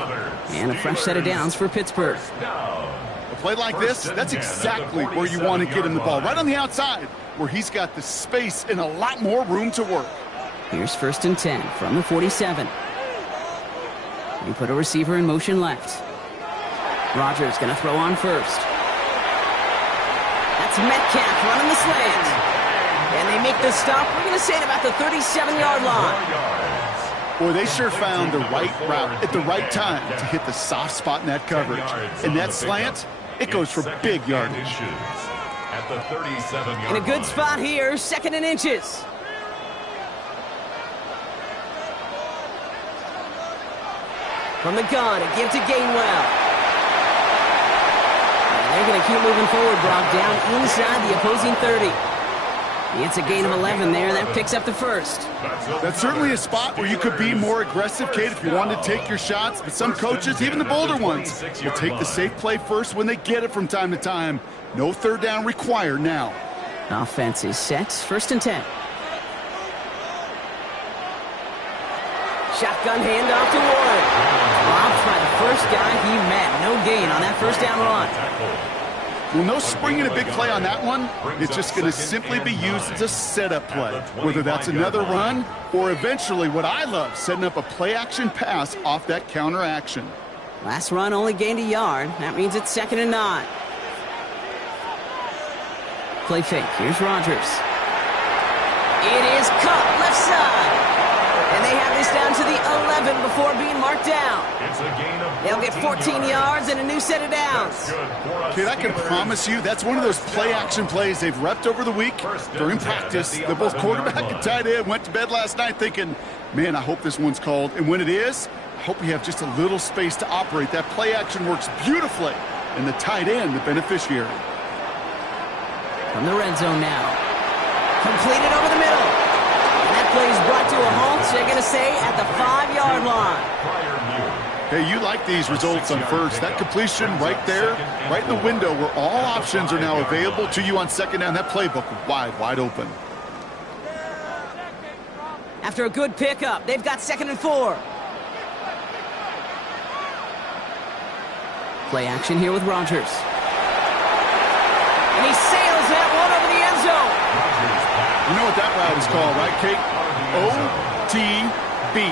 And a fresh set of downs for Pittsburgh. A play like this, that's exactly where you want to get him the ball. Right on the outside, where he's got the space and a lot more room to work. Here's 1st and 10 from the 47. We put a receiver in motion left. Rodgers going to throw on first. That's Metcalf running the slant. And they make the stop. We're going to say at about the 37-yard line. Boy, they sure found the right route at the right time to hit the soft spot in that coverage. And that slant, it goes for big yardage. At the 37-yard In a good spot here, 2nd and inches. From the gun, a give to Gainwell. And they're going to keep moving forward, Brock, down inside the opposing 30. It's a gain of 11 there. That picks up the 1st. That's certainly a spot where you could be more aggressive, Kate, if you wanted to take your shots. But some coaches, even the bolder ones, will take the safe play first when they get it from time to time. No 3rd down required now. Offense is set. 1st and 10. Shotgun handoff to Warren. Dropped by the first guy he met. No gain on that 1st down run. Well, no springing a big play on that one. It's just going to simply be used as a setup play. Whether that's another run or eventually what I love, setting up a play-action pass off that counter action. Last run only gained a yard. That means it's 2nd and 9. Play fake. Here's Rodgers. It is caught left side. And they have this down to the 11 before being marked down. They'll get 14 yards and a new set of downs. Kid, I can promise you that's one of those play-action plays they've repped over the week during practice. They're both quarterback and tight end. Went to bed last night thinking, man, I hope this one's called. And when it is, I hope we have just a little space to operate. That play-action works beautifully. And the tight end, the beneficiary. From the red zone now. Completed over the middle. Play is brought to a halt, so they're going to say at the 5-yard line. Hey, you like these results on 1st. That completion right there, right in the window where all options are now available to you on 2nd down. That playbook wide open. After a good pickup, they've got 2nd and 4. Play action here with Rodgers. And he sails that one over the end zone. You know what that route is called, right, Kate? OTB,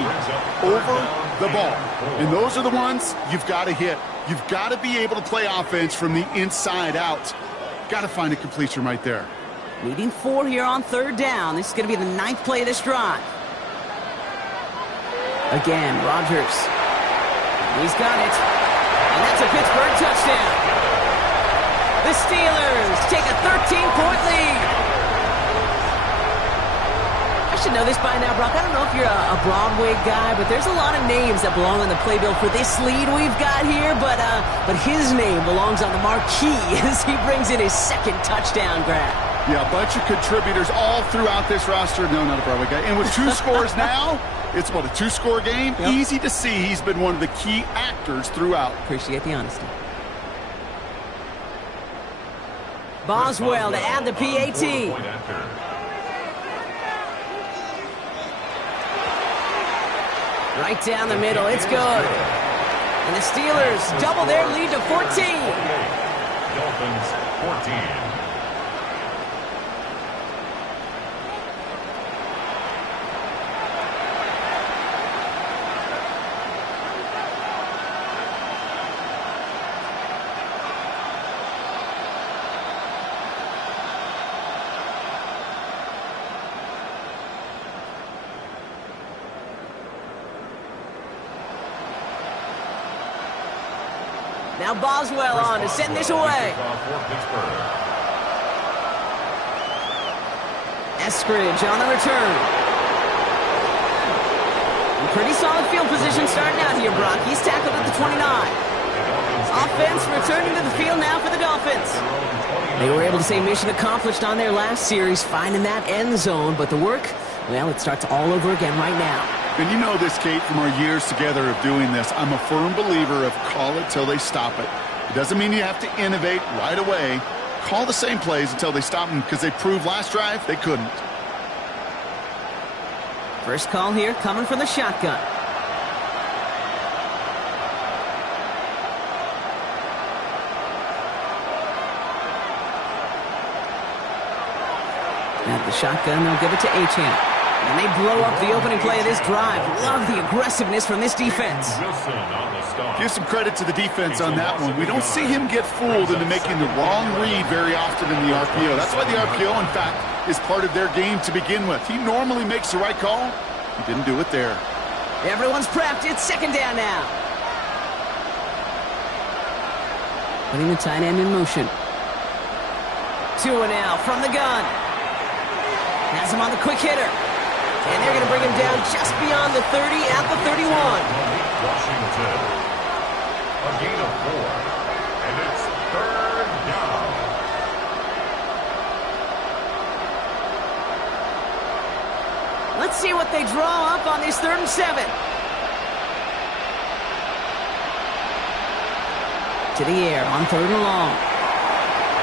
over the ball. And those are the ones you've got to hit. You've got to be able to play offense from the inside out. Got to find a completion right there. Needing 4 here on 3rd down. This is going to be the 9th play of this drive. Again, Rodgers. He's got it. And that's a Pittsburgh touchdown. The Steelers take a 13-point lead. I should know this by now, Brock. I don't know if you're a Broadway guy, but there's a lot of names that belong on the playbill for this lead we've got here, but his name belongs on the marquee as he brings in his 2nd touchdown grab. Yeah, a bunch of contributors all throughout this roster. No, not a Broadway guy. And with 2 scores now, it's what, a 2-score game? Yep. Easy to see he's been one of the key actors throughout. Appreciate the honesty. Boswell to add the PAT. Right down the middle, it's good. And the Steelers double their lead to 14. Dolphins 14. Now Boswell on to send this away. Eskridge on the return. And pretty solid field position starting out here, Brock. He's tackled at the 29. Offense returning to the field now for the Dolphins. They were able to say mission accomplished on their last series, finding that end zone. But the work, well, it starts all over again right now. And you know this, Kate, from our years together of doing this. I'm a firm believer of call it till they stop it. It doesn't mean you have to innovate right away. Call the same plays until they stop them, because they proved last drive they couldn't. First call here coming from the shotgun. At the shotgun, they'll give it to Achane. And they blow up the opening play of this drive. Love the aggressiveness from this defense. Give some credit to the defense on that one. We don't see him get fooled into making the wrong read very often in the RPO. That's why the RPO, in fact, is part of their game to begin with. He normally makes the right call. He didn't do it there. Everyone's prepped. It's second down now. Putting the tight end in motion. Tua now from the gun. Has him on the quick hitter. And they're going to bring him down just beyond the 30 at the 31. Washington. A gain of 4. And it's third down. Let's see what they draw up on this 3rd and 7. To the air on 3rd and long.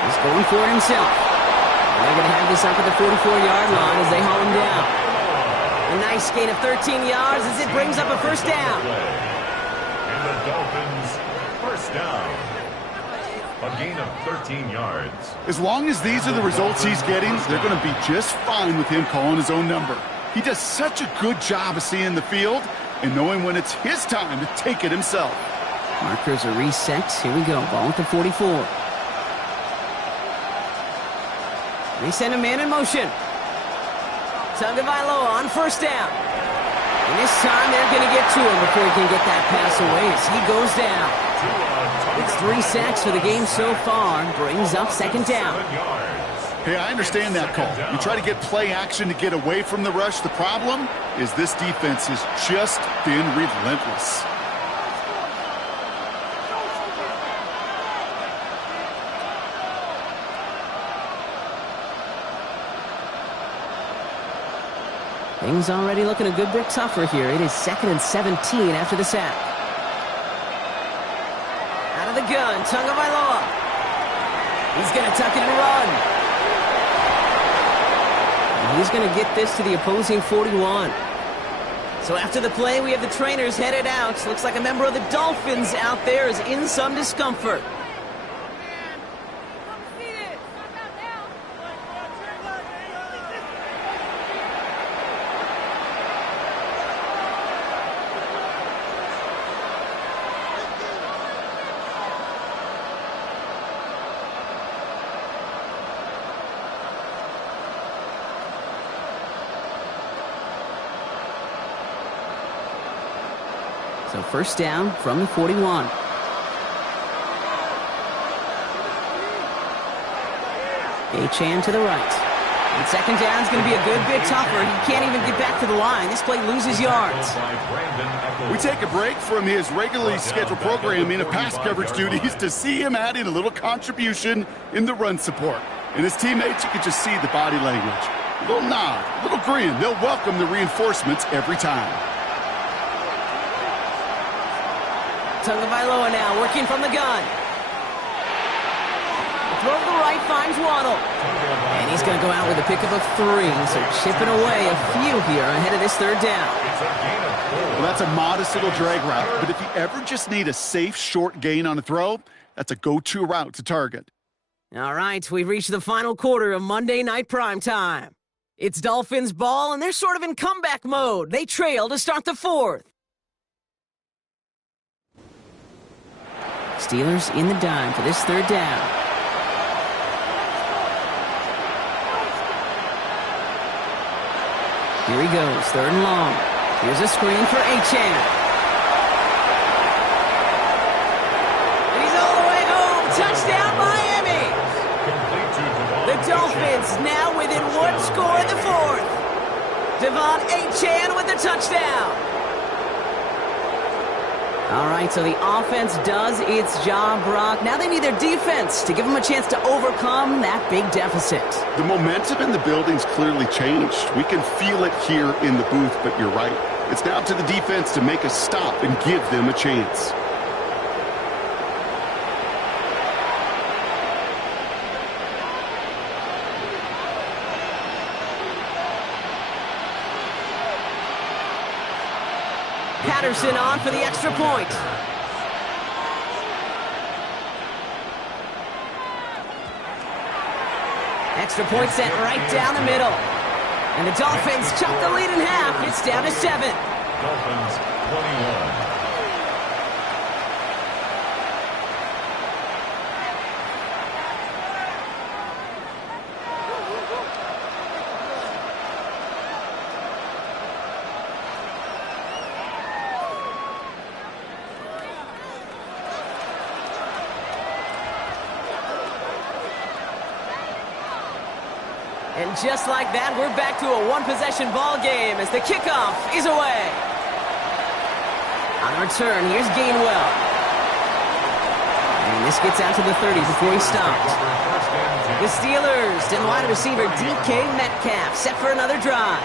He's going for it himself. And they're going to have this up at the 44-yard line as they haul him down. A nice gain of 13 yards as it brings up a first down. And the Dolphins, first down. A gain of 13 yards. As long as these are the results he's getting, they're going to be just fine with him calling his own number. He does such a good job of seeing the field and knowing when it's his time to take it himself. Markers are reset. Here we go. Ball at the 44. They send a man in motion. Tagovailoa on first down. And this time they're going to get to him before he can get that pass away as he goes down. It's 3 sacks for the game so far. Brings up second down. Hey, I understand that call. You try to get play action to get away from the rush. The problem is this defense has just been relentless. Things already looking a good bit tougher here. It is 2nd and 17 after the sack. Out of the gun, Tagovailoa. He's going to tuck it and run. And he's going to get this to the opposing 41. So after the play, we have the trainers headed out. Looks like a member of the Dolphins out there is in some discomfort. So first down from the 41. Achane to the right. And second down is going to be a good bit tougher. He can't even get back to the line. This play loses yards. We take a break from his regularly scheduled programming of pass coverage duties to see him adding a little contribution in the run support. And his teammates, you can just see the body language. A little nod, a little grin. They'll welcome the reinforcements every time. Tagovailoa now working from the gun. throw to the right finds Waddle. And he's going to go out with a pickup of 3, so chipping away a few here ahead of this third down. Well, that's a modest little drag route, but if you ever just need a safe, short gain on a throw, that's a go-to route to target. All right, we've reached the final quarter of Monday Night Primetime. It's Dolphins ball, and they're sort of in comeback mode. They trail to start the fourth. Steelers in the dime for this third down. Here he goes, third and long. Here's a screen for Achane. He's all the way home. Touchdown, Miami. The Dolphins now within 1 score in the fourth. Devon Achane with the touchdown. All right, so the offense does its job, Brock. Now they need their defense to give them a chance to overcome that big deficit. The momentum in the building's clearly changed. We can feel it here in the booth, but you're right. It's now up to the defense to make a stop and give them a chance. Patterson on for the extra point. Extra point sent right down the middle. And the Dolphins chop the lead in half. It's down to 7. Dolphins 21. And just like that, we're back to a one-possession ball game as the kickoff is away. On the return, here's Gainwell. And this gets out to the 30 before he stopped. The Steelers and wide receiver DK Metcalf set for another drive.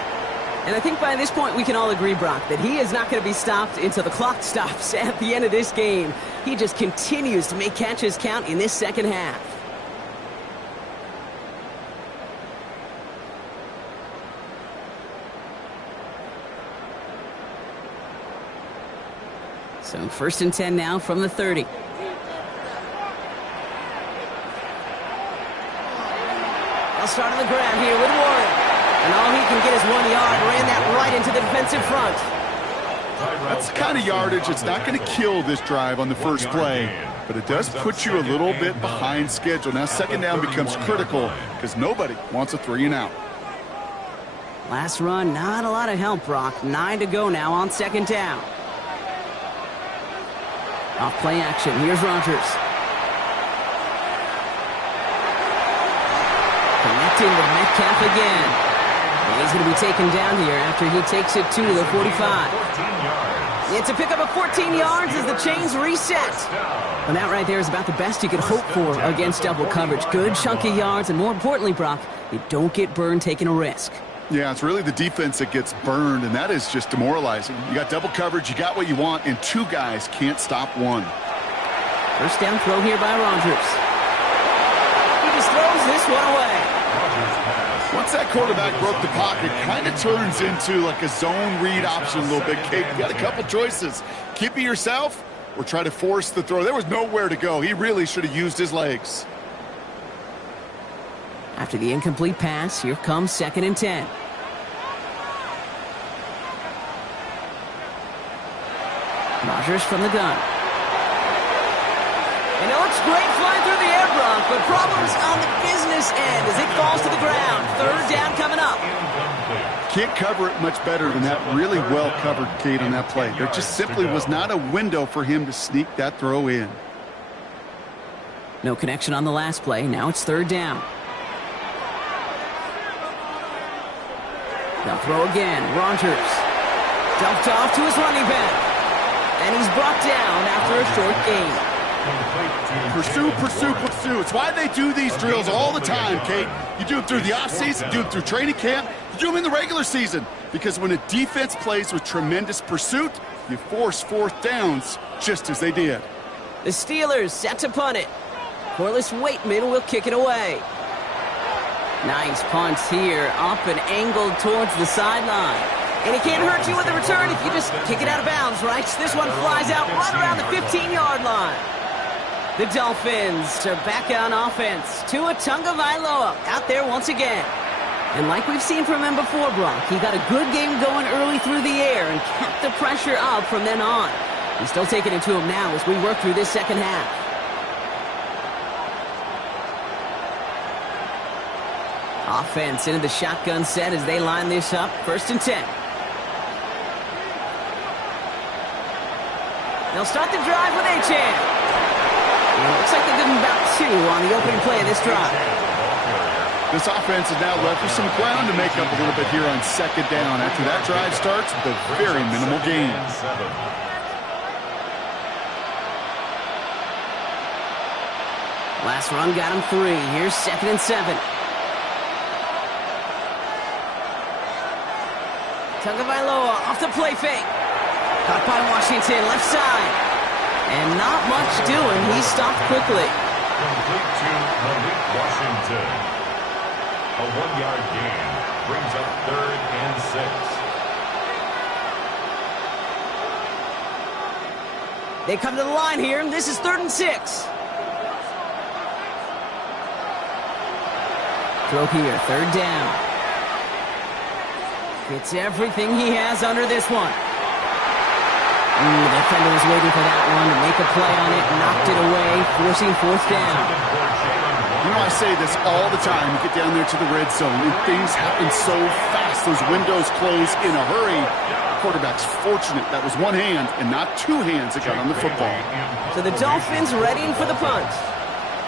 And I think by this point we can all agree, Brock, that he is not going to be stopped until the clock stops at the end of this game. He just continues to make catches count in this second half. So 1st and 10 now from the 30. They'll start on the ground here with Warren. And all he can get is 1 yard. Ran that right into the defensive front. That's the kind of yardage that's not going to kill this drive on the first play, but it does put you a little bit behind schedule. Now second down becomes critical because nobody wants a 3 and out. Last run, not a lot of help, Brock. 9 to go now on second down. Off play action. Here's Rodgers. Connecting with Metcalf again. And he's going to be taken down here after he takes it to the 45. It's a pickup of 14 yards as the chains reset. And that right there is about the best you could hope for against double coverage. Good chunky yards, and more importantly, Brock, you don't get burned taking a risk. Yeah, it's really the defense that gets burned, and that is just demoralizing. You got double coverage, you got what you want, and 2 guys can't stop 1. First down throw here by Rodgers. He just throws this one away. Once that quarterback broke the pocket, kind of turns into like a zone read option a little bit, Kate. You got a couple choices. Keep it yourself or try to force the throw. There was nowhere to go. He really should have used his legs. After the incomplete pass, here comes 2nd and 10. Rodgers from the gun. And it looks great flying through the air, Brock, but problems on the business end as it falls to the ground. 3rd down coming up. Can't cover it much better than that. Really well covered, Kate, on that play. There just simply was not a window for him to sneak that throw in. No connection on the last play. Now it's 3rd down. They'll throw again. Rodgers dumped off to his running back. And he's brought down after a short gain. Pursue, pursue, pursue. It's why they do these drills all the time, Kate. You do them through the offseason, do them through training camp, you do them in the regular season. Because when a defense plays with tremendous pursuit, you force 4th downs just as they did. The Steelers set to punt it. Corliss Waitman will kick it away. Nice punts here, up and angled towards the sideline. And it can't hurt you with the return if you just kick it out of bounds, right? This one flies out right around the 15-yard line. The Dolphins are back on offense. Tua Tagovailoa out there once again. And like we've seen from him before, Brock, he got a good game going early through the air and kept the pressure up from then on. He's still taking it to him now as we work through this second half. Offense into the shotgun set as they line this up. 1st and 10. They'll start the drive with Achane. Looks like they're getting about 2 on the opening play of this drive. This offense is now left with some ground to make up a little bit here on 2nd down. After that drive starts, the very minimal gain. Last run got him 3. Here's 2nd and 7. Tagovailoa off the play fake. Caught by Washington, left side. And not much doing. He stopped quickly. Complete to Malik Washington. A 1-yard gain brings up 3rd and 6. They come to the line here, and this is 3rd and 6. Throw here, 3rd down. It's everything he has under this one. The defender was waiting for that one to make a play on it, knocked it away, forcing 4th down. You know, I say this all the time. You get down there to the red zone, and things happen so fast. Those windows close in a hurry. The quarterback's fortunate that was one hand and not 2 hands that got on the football. So the Dolphins readying for the punt.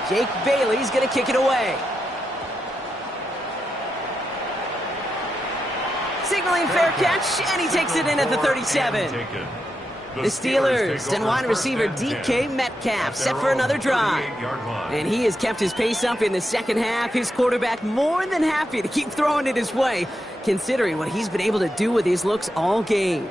Jake Bailey's going to kick it away. Signaling fair catch, and he takes it in at the 37. The Steelers and wide receiver DK Metcalf set for another drive. And he has kept his pace up in the second half. His quarterback more than happy to keep throwing it his way, considering what he's been able to do with his looks all game.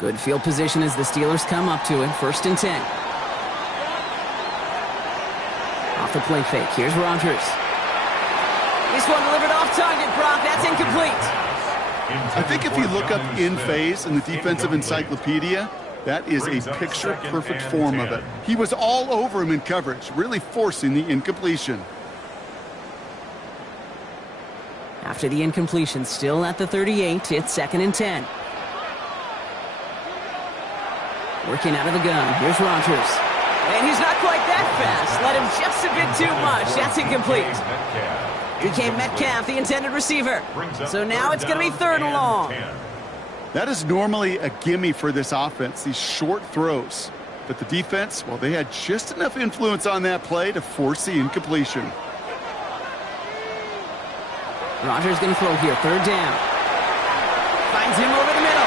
Good field position as the Steelers come up to it. 1st and 10. Off the play fake. Here's Rodgers. This one delivered off target, Brock. That's incomplete. I think if you look up in phase in the defensive encyclopedia, that is a picture-perfect form of it. He was all over him in coverage, really forcing the incompletion. After the incompletion, still at the 38, it's 2nd and 10. Working out of the gun. Here's Rodgers. And he's not quite that fast. Let him just a bit too much. That's incomplete. DK Metcalf, the intended receiver. So now it's going to be 3rd and long. That is normally a gimme for this offense, these short throws. But the defense, well, they had just enough influence on that play to force the incompletion. Rodgers going to throw here. 3rd down. Finds him over the middle.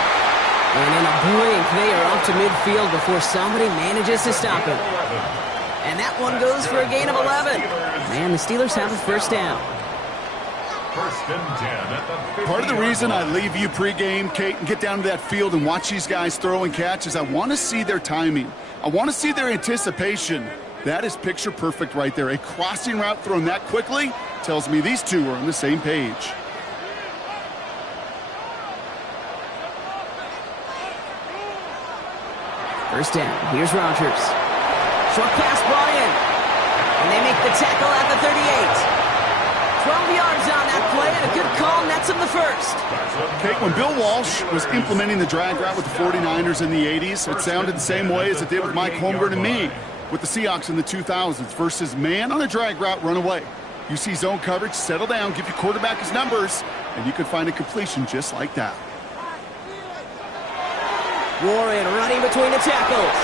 And in a blink, they are up to midfield before somebody manages to stop him. And that one goes for a gain of 11. Man, the Steelers have a 1st down. 1st and 10 at the 50. Part of the reason I leave you pregame, Kate, and get down to that field and watch these guys throw and catch is I want to see their timing. I want to see their anticipation. That is picture perfect right there. A crossing route thrown that quickly tells me these two are on the same page. First down. Here's Rodgers. Short pass brought in. And they make the tackle at the 38. 12 yards on that play, and a good call nets him the 1st. Okay, when Bill Walsh was implementing the drag route with the 49ers in the 80s, it sounded the same way as it did with Mike Holmgren and me with the Seahawks in the 2000s versus man on a drag route, run away. You see zone coverage, settle down, give your quarterback his numbers, and you could find a completion just like that. Warren running between the tackles.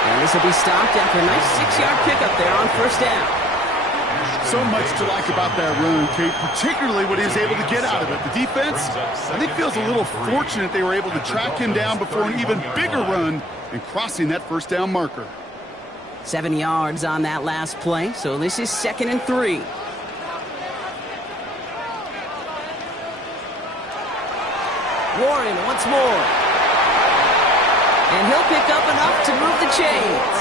And this will be stopped after a nice 6-yard pickup there on 1st down. So much to like about that run, Kate, particularly what he was able to get out of it. The defense, I think, feels a little fortunate they were able to track him down before an even bigger run and crossing that 1st down marker. 7 yards on that last play, so this is 2nd and 3. Warren once more. And he'll pick up enough to move the chains.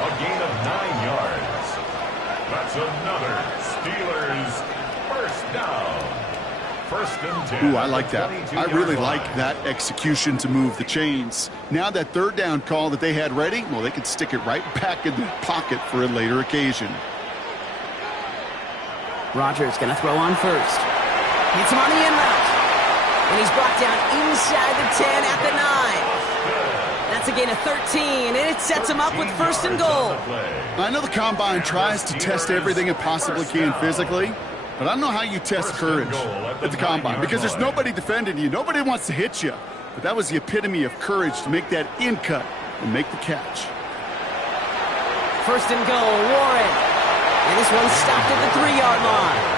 A gain of 9 yards. That's another Steelers first down. First and 10. Ooh, I like that. I really like that execution to move the chains. Now that third down call that they had ready, well, they could stick it right back in the pocket for a later occasion. Rodgers going to throw on first. Hits him on the in route. And he's brought down inside the 10 at the 9. That's a gain of 13, and it sets him up with first and goal. I know the Combine tries to test everything it possibly can physically, but I don't know how you test courage at the Combine because there's nobody defending you. Nobody wants to hit you. But that was the epitome of courage to make that in cut and make the catch. First and goal, Warren. And this one's stopped at the 3-yard line.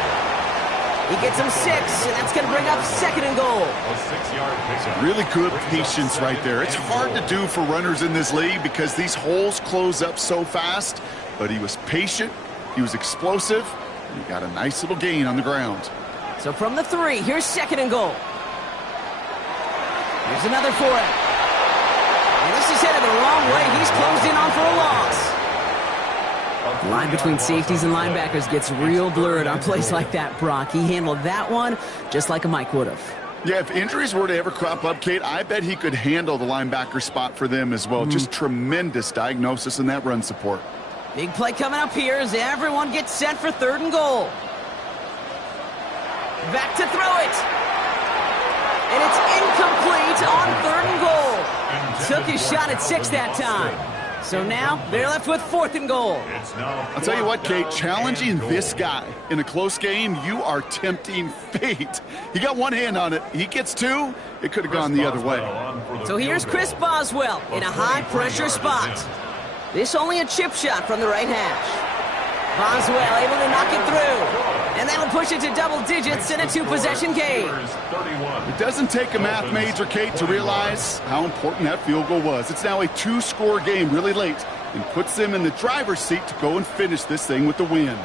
He gets him 6, and that's going to bring up second and goal. A 6-yard pickup. Really good patience right there. It's hard to do for runners in this league because these holes close up so fast. But he was patient, he was explosive, and he got a nice little gain on the ground. So from the 3, here's second and goal. Here's another for him. And this is headed the wrong way. He's closed in on for a loss. The line between safeties and linebackers gets real blurred on plays like that, Brock. He handled that one just like a Mike would have. Yeah, if injuries were to ever crop up, Kate, I bet he could handle the linebacker spot for them as well. Just tremendous diagnosis in that run support. Big play coming up here as everyone gets set for third and goal. Back to throw it. And it's incomplete on third and goal. Took his shot at 6 that time. So now they're left with fourth and goal. I'll tell you what, Kate, challenging this guy in a close game, you are tempting fate. He got one hand on it. He gets 2. It could have gone the other way. So here's Chris Boswell in a high-pressure spot. This only a chip shot from the right hash. Boswell able to knock it through. And that'll push it to double digits in a 2-possession game. It doesn't take a math major, Kate, to realize how important that field goal was. It's now a 2-score game really late and puts them in the driver's seat to go and finish this thing with the win.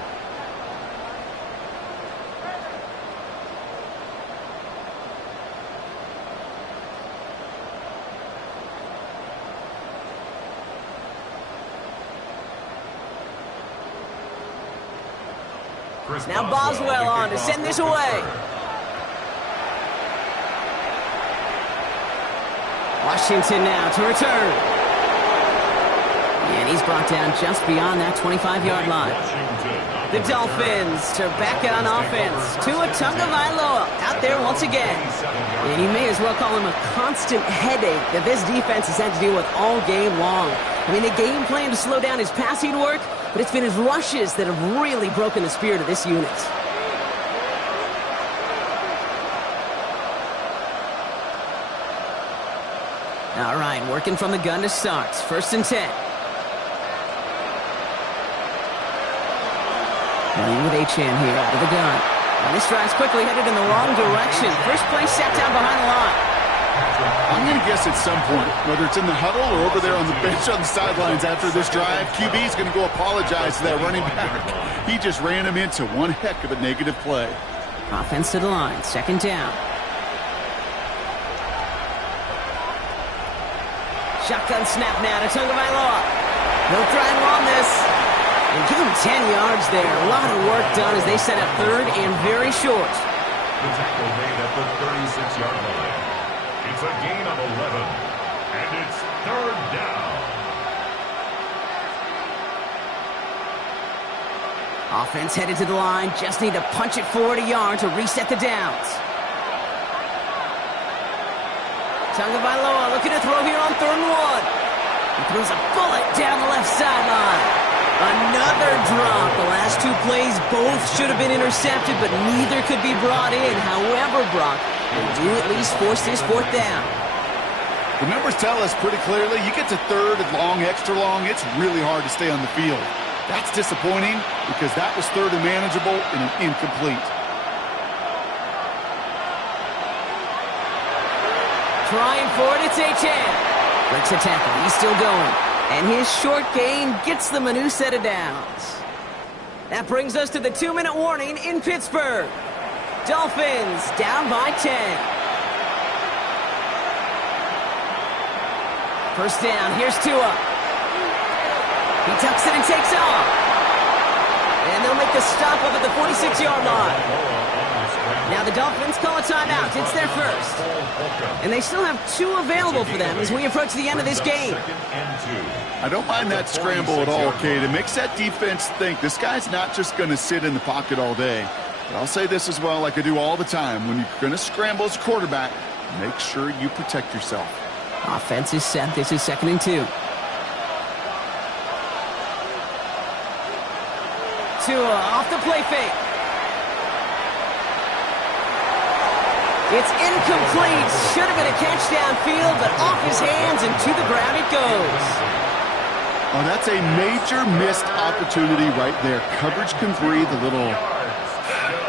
Now Boswell on to send this away. Washington now to return. And he's brought down just beyond that 25-yard line. The Dolphins to back it on offense. Tua Tagovailoa out there once again. And you may as well call him a constant headache that this defense has had to deal with all game long. I mean, the game plan to slow down his passing work, but it's been his rushes that have really broken the spirit of this unit. All right, working from the gun to start. First and 10. Running with Achane here out of the gun. And this drive's quickly headed in the wrong direction. First play set down behind the line. I'm going to guess at some point, whether it's in the huddle or over there on the bench on the sidelines after this drive, QB's going to go apologize to that running back. He just ran him into one heck of a negative play. Offense to the line, second down. Shotgun snap now to Tagovailoa. He'll try and run this. And give him 10 yards there. A lot of work done as they set up third and very short. The tackle made at the 36-yard line. It's a gain of 11, and it's third down. Offense headed to the line. Just need to punch it forward a yard to reset the downs. Tagovailoa looking to throw here on third and 1. He throws a bullet down the left sideline. Another drop. The last 2 plays both should have been intercepted, but neither could be brought in. However, Brock, they do at least force this fourth down. The numbers tell us pretty clearly, you get to third and long, extra long, it's really hard to stay on the field. That's disappointing because that was third and manageable and an incomplete. Trying for it, it's Achane. Breaks a tackle, he's still going. And his short gain gets them a new set of downs. That brings us to the 2-minute warning in Pittsburgh. Dolphins down by 10. First down, here's Tua. He tucks it and takes off. And they'll make the stop up at the 46-yard line. Now the Dolphins call a timeout. It's their first. And they still have 2 available for them as we approach the end of this game. I don't mind that scramble at all, Kate. It makes that defense think this guy's not just going to sit in the pocket all day. But I'll say this as well, like I do all the time. When you're going to scramble as a quarterback, make sure you protect yourself. Offense is set. This is 2nd and 2. Tua off the play fake. It's incomplete. Should have been a catch downfield, but off his hands and to the ground it goes. Oh, that's a major missed opportunity right there. Coverage can breathe a little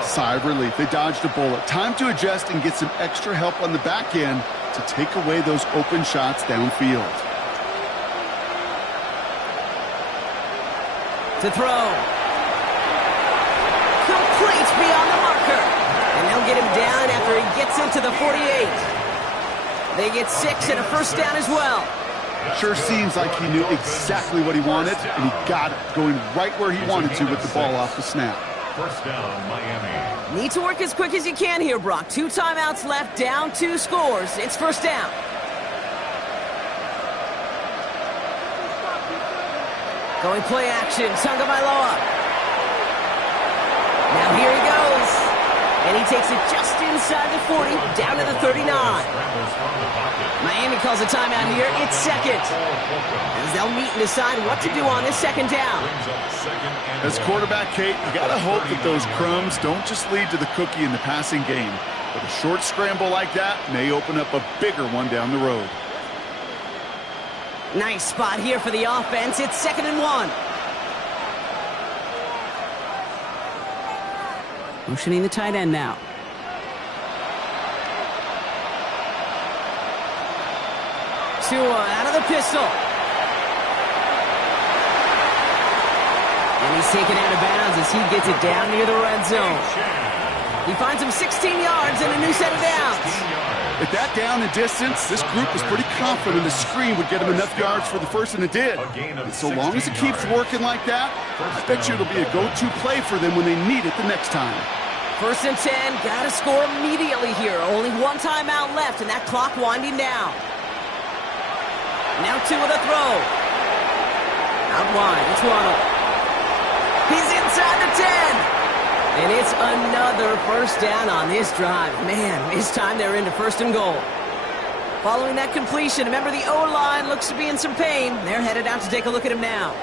sigh of relief. They dodged a bullet. Time to adjust and get some extra help on the back end to take away those open shots downfield. To throw. Complete beyond the marker. And they'll get him down after he gets into the 48. They get 6 and a first down as well. Sure seems like he knew exactly what he wanted, and he got it, going right where he wanted to with the ball off the snap. First down, Miami. Need to work as quick as you can here, Brock. 2 timeouts left, down 2 scores. It's first down. Going play action, Tagovailoa. Now here he goes. And he takes it just inside the 40, down to the 39. Miami calls a timeout here. It's second. As they'll meet and decide what to do on this second down. As quarterback, Kate, you got to hope that those crumbs don't just lead to the cookie in the passing game. But a short scramble like that may open up a bigger one down the road. Nice spot here for the offense. It's 2nd and 1. Motioning the tight end now. Tua out of the pistol. And he's taken out of bounds as he gets it down near the red zone. He finds him 16 yards and a new set of downs. At that down and distance, this group was pretty confident the screen would get him enough yards for the first, and it did. And so long as it keeps working like that, I bet you it'll be a go-to play for them when they need it the next time. 1st and 10, gotta score immediately here. Only 1 timeout left, and that clock winding down. Now Tua to throw. Out wide, it's Waddle. He's inside the 10. And it's another first down on this drive. Man, this time they're into 1st and goal. Following that completion, remember the O-line looks to be in some pain. They're headed out to take a look at him now.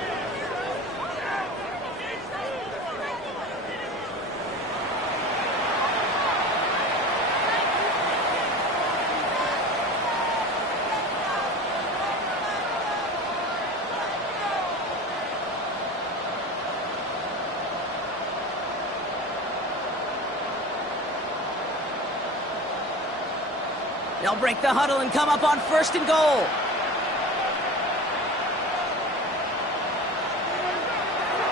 They'll break the huddle and come up on 1st and goal.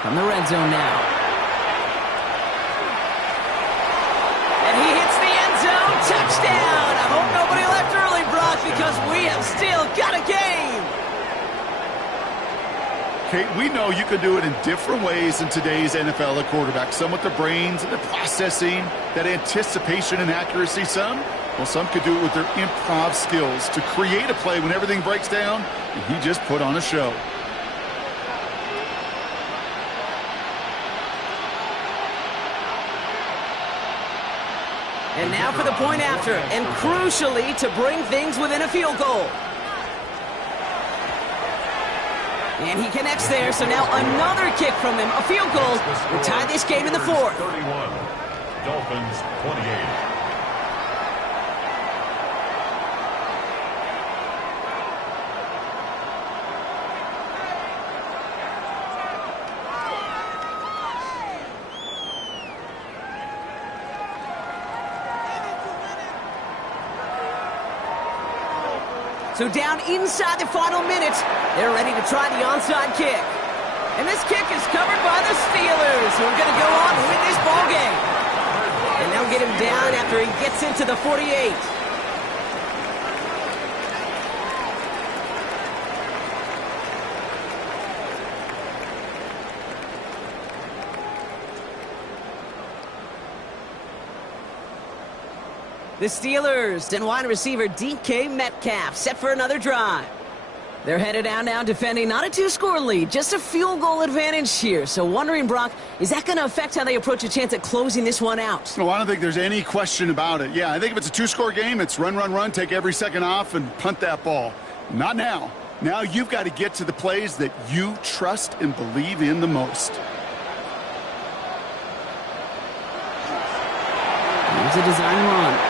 From the red zone now. And he hits the end zone. Touchdown! I hope nobody left early, Brock, because we have still got a game. Kate, we know you can do it in different ways in today's NFL at quarterback. Some with the brains and the processing, that anticipation and accuracy. Some could do it with their improv skills to create a play when everything breaks down, and he just put on a show. And now for the point after, and crucially to bring things within a field goal. And he connects there, so now another kick from him, a field goal, will tie this game in the 4th. 31, Dolphins 28. So down inside the final minutes, they're ready to try the onside kick. And this kick is covered by the Steelers, who are going to go on to win this ball game. And they'll get him down after he gets into the 48. The Steelers and wide receiver DK Metcalf set for another drive. They're headed down now defending not a two-score lead, just a field goal advantage here. So wondering, Brock, is that going to affect how they approach a chance at closing this one out? No, I don't think there's any question about it. Yeah, I think if it's a two-score game, it's run, run, run, take every second off and punt that ball. Not now. Now you've got to get to the plays that you trust and believe in the most. Here's a design run.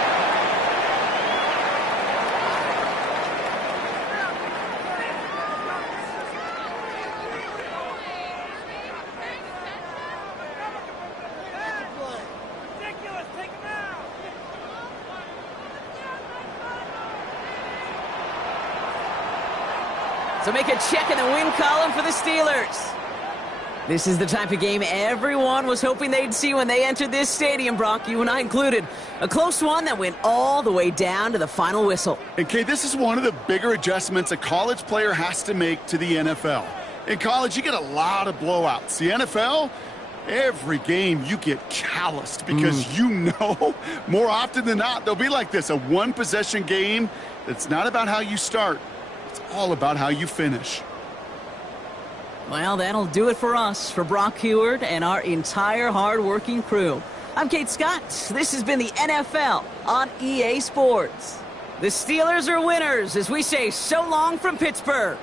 So make a check in the win column for the Steelers. This is the type of game everyone was hoping they'd see when they entered this stadium, Brock, you and I included. A close one that went all the way down to the final whistle. And, Kate, this is one of the bigger adjustments a college player has to make to the NFL. In college, you get a lot of blowouts. The NFL, every game you get calloused because you know more often than not they'll be like this, a one-possession game. It's not about how you start. It's all about how you finish. Well, that'll do it for us, for Brock Heward and our entire hard-working crew. I'm Kate Scott. This has been the NFL on EA Sports. The Steelers are winners as we say so long from Pittsburgh.